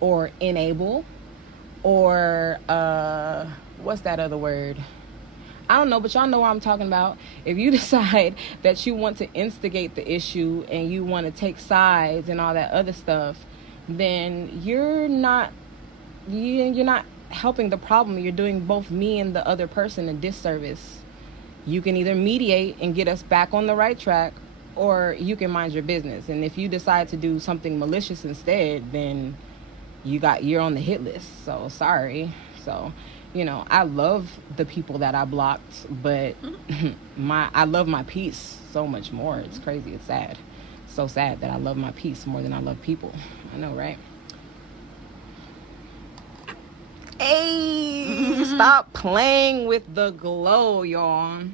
or enable or what's that other word? I don't know, but y'all know what I'm talking about. If you decide that you want to instigate the issue and you want to take sides and all that other stuff, then you're not helping the problem. You're doing both me and the other person a disservice. You can either mediate and get us back on the right track, or you can mind your business. And if you decide to do something malicious instead, then you're on the hit list. So sorry. So I love the people that I blocked, but I love my peace so much more. It's crazy. It's sad. So sad that I love my peace more than I love people. I know, right? Hey, stop playing with the glow, y'all.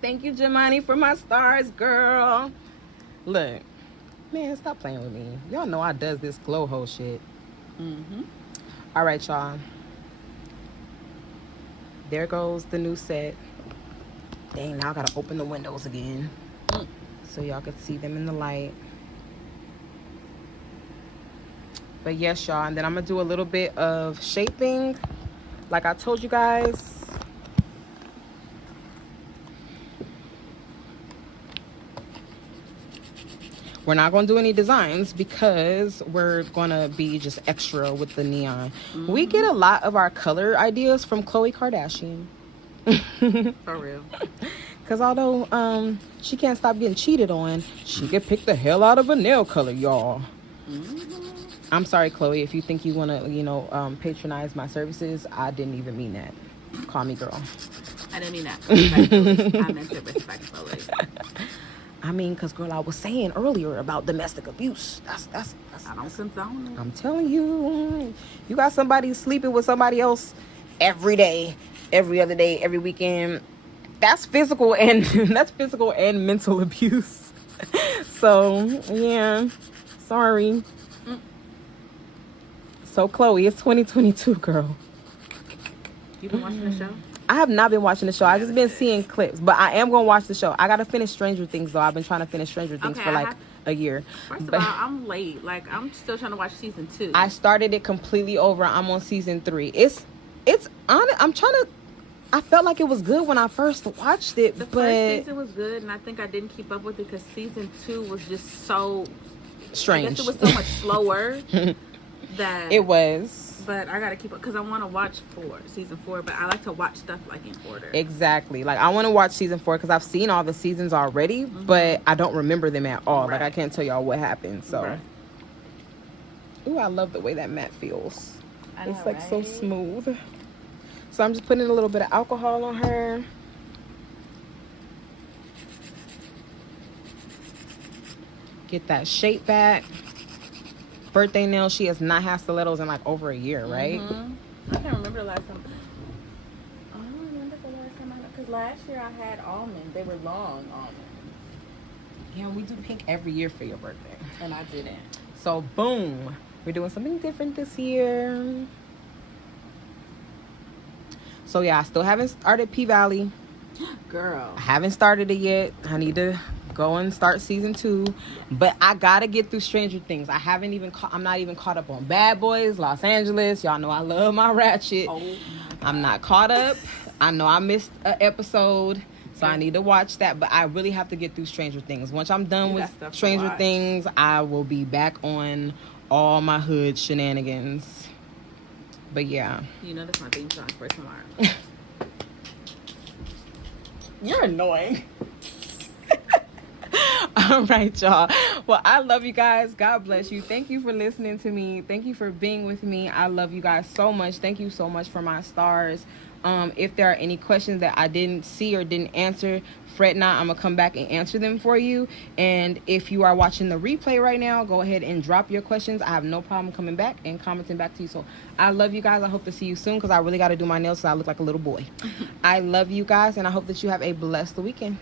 Thank you, Jemani, for my stars, girl. Look, man, stop playing with me. Y'all know I does this glow hole shit. All right, y'all. There goes the new set. Dang, now I gotta open the windows again so y'all could see them in the light. But yes, y'all, and then I'm gonna do a little bit of shaping like I told you guys. We're not gonna do any designs because we're gonna be just extra with the neon. We get a lot of our color ideas from Khloe Kardashian. For real. Because although she can't stop getting cheated on, she can pick the hell out of a nail color, y'all. I'm sorry, Khloe, if you think you want to, patronize my services. I didn't even mean that. Call me girl. I didn't mean that. I meant it respectfully. I mean, because, girl, I was saying earlier about domestic abuse. That's I don't condone it. I'm telling you. You got somebody sleeping with somebody else every day, every other day, every weekend. that's physical and that's physical and mental abuse. So yeah, sorry. So Chloe, it's 2022, girl. You been watching the show? I have not been watching the show. I just been seeing clips, but I am gonna watch the show. I gotta finish Stranger Things though. I've been trying to finish Stranger Things for like a year. First of all, I'm late. Like, I'm still trying to watch season 2. I started it completely over. I'm on season 3. It's on. I'm trying to. I felt like it was good when I first watched it, The but first season was good, and I think I didn't keep up with it because season 2 was just so strange. I guess it was so much slower that It was. But I gotta keep up because I want to watch season 4. But I like to watch stuff like in order. Exactly. Like I want to watch season 4 because I've seen all the seasons already, but I don't remember them at all. Like I can't tell y'all what happened. So, ooh, I love the way that matte feels. It's like so smooth. So I'm just putting a little bit of alcohol on her. Get that shape back. Birthday nail. She has not had stilettos in like over a year, right? I can't remember the last time. I don't remember the last time because last year I had almonds. They were long almonds. Yeah, we do pink every year for your birthday. And I didn't. So boom. We're doing something different this year. So yeah, I still haven't started P-Valley. Girl. I haven't started it yet. I need to go and start season 2. But I gotta get through Stranger Things. I'm not even caught up on Bad Boys, Los Angeles. Y'all know I love my ratchet. I'm not caught up. I know I missed an episode. So I need to watch that. But I really have to get through Stranger Things. Once I'm done with Stranger Things, I will be back on all my hood shenanigans. But yeah. You know that's my theme song for tomorrow. You're annoying. All right, y'all. Well, I love you guys. God bless you. Thank you for listening to me. Thank you for being with me. I love you guys so much. Thank you so much for my stars. If there are any questions that I didn't see or didn't answer, fret not. I'm going to come back and answer them for you. And if you are watching the replay right now, go ahead and drop your questions. I have no problem coming back and commenting back to you. So I love you guys. I hope to see you soon because I really got to do my nails so I look like a little boy. I love you guys, and I hope that you have a blessed weekend.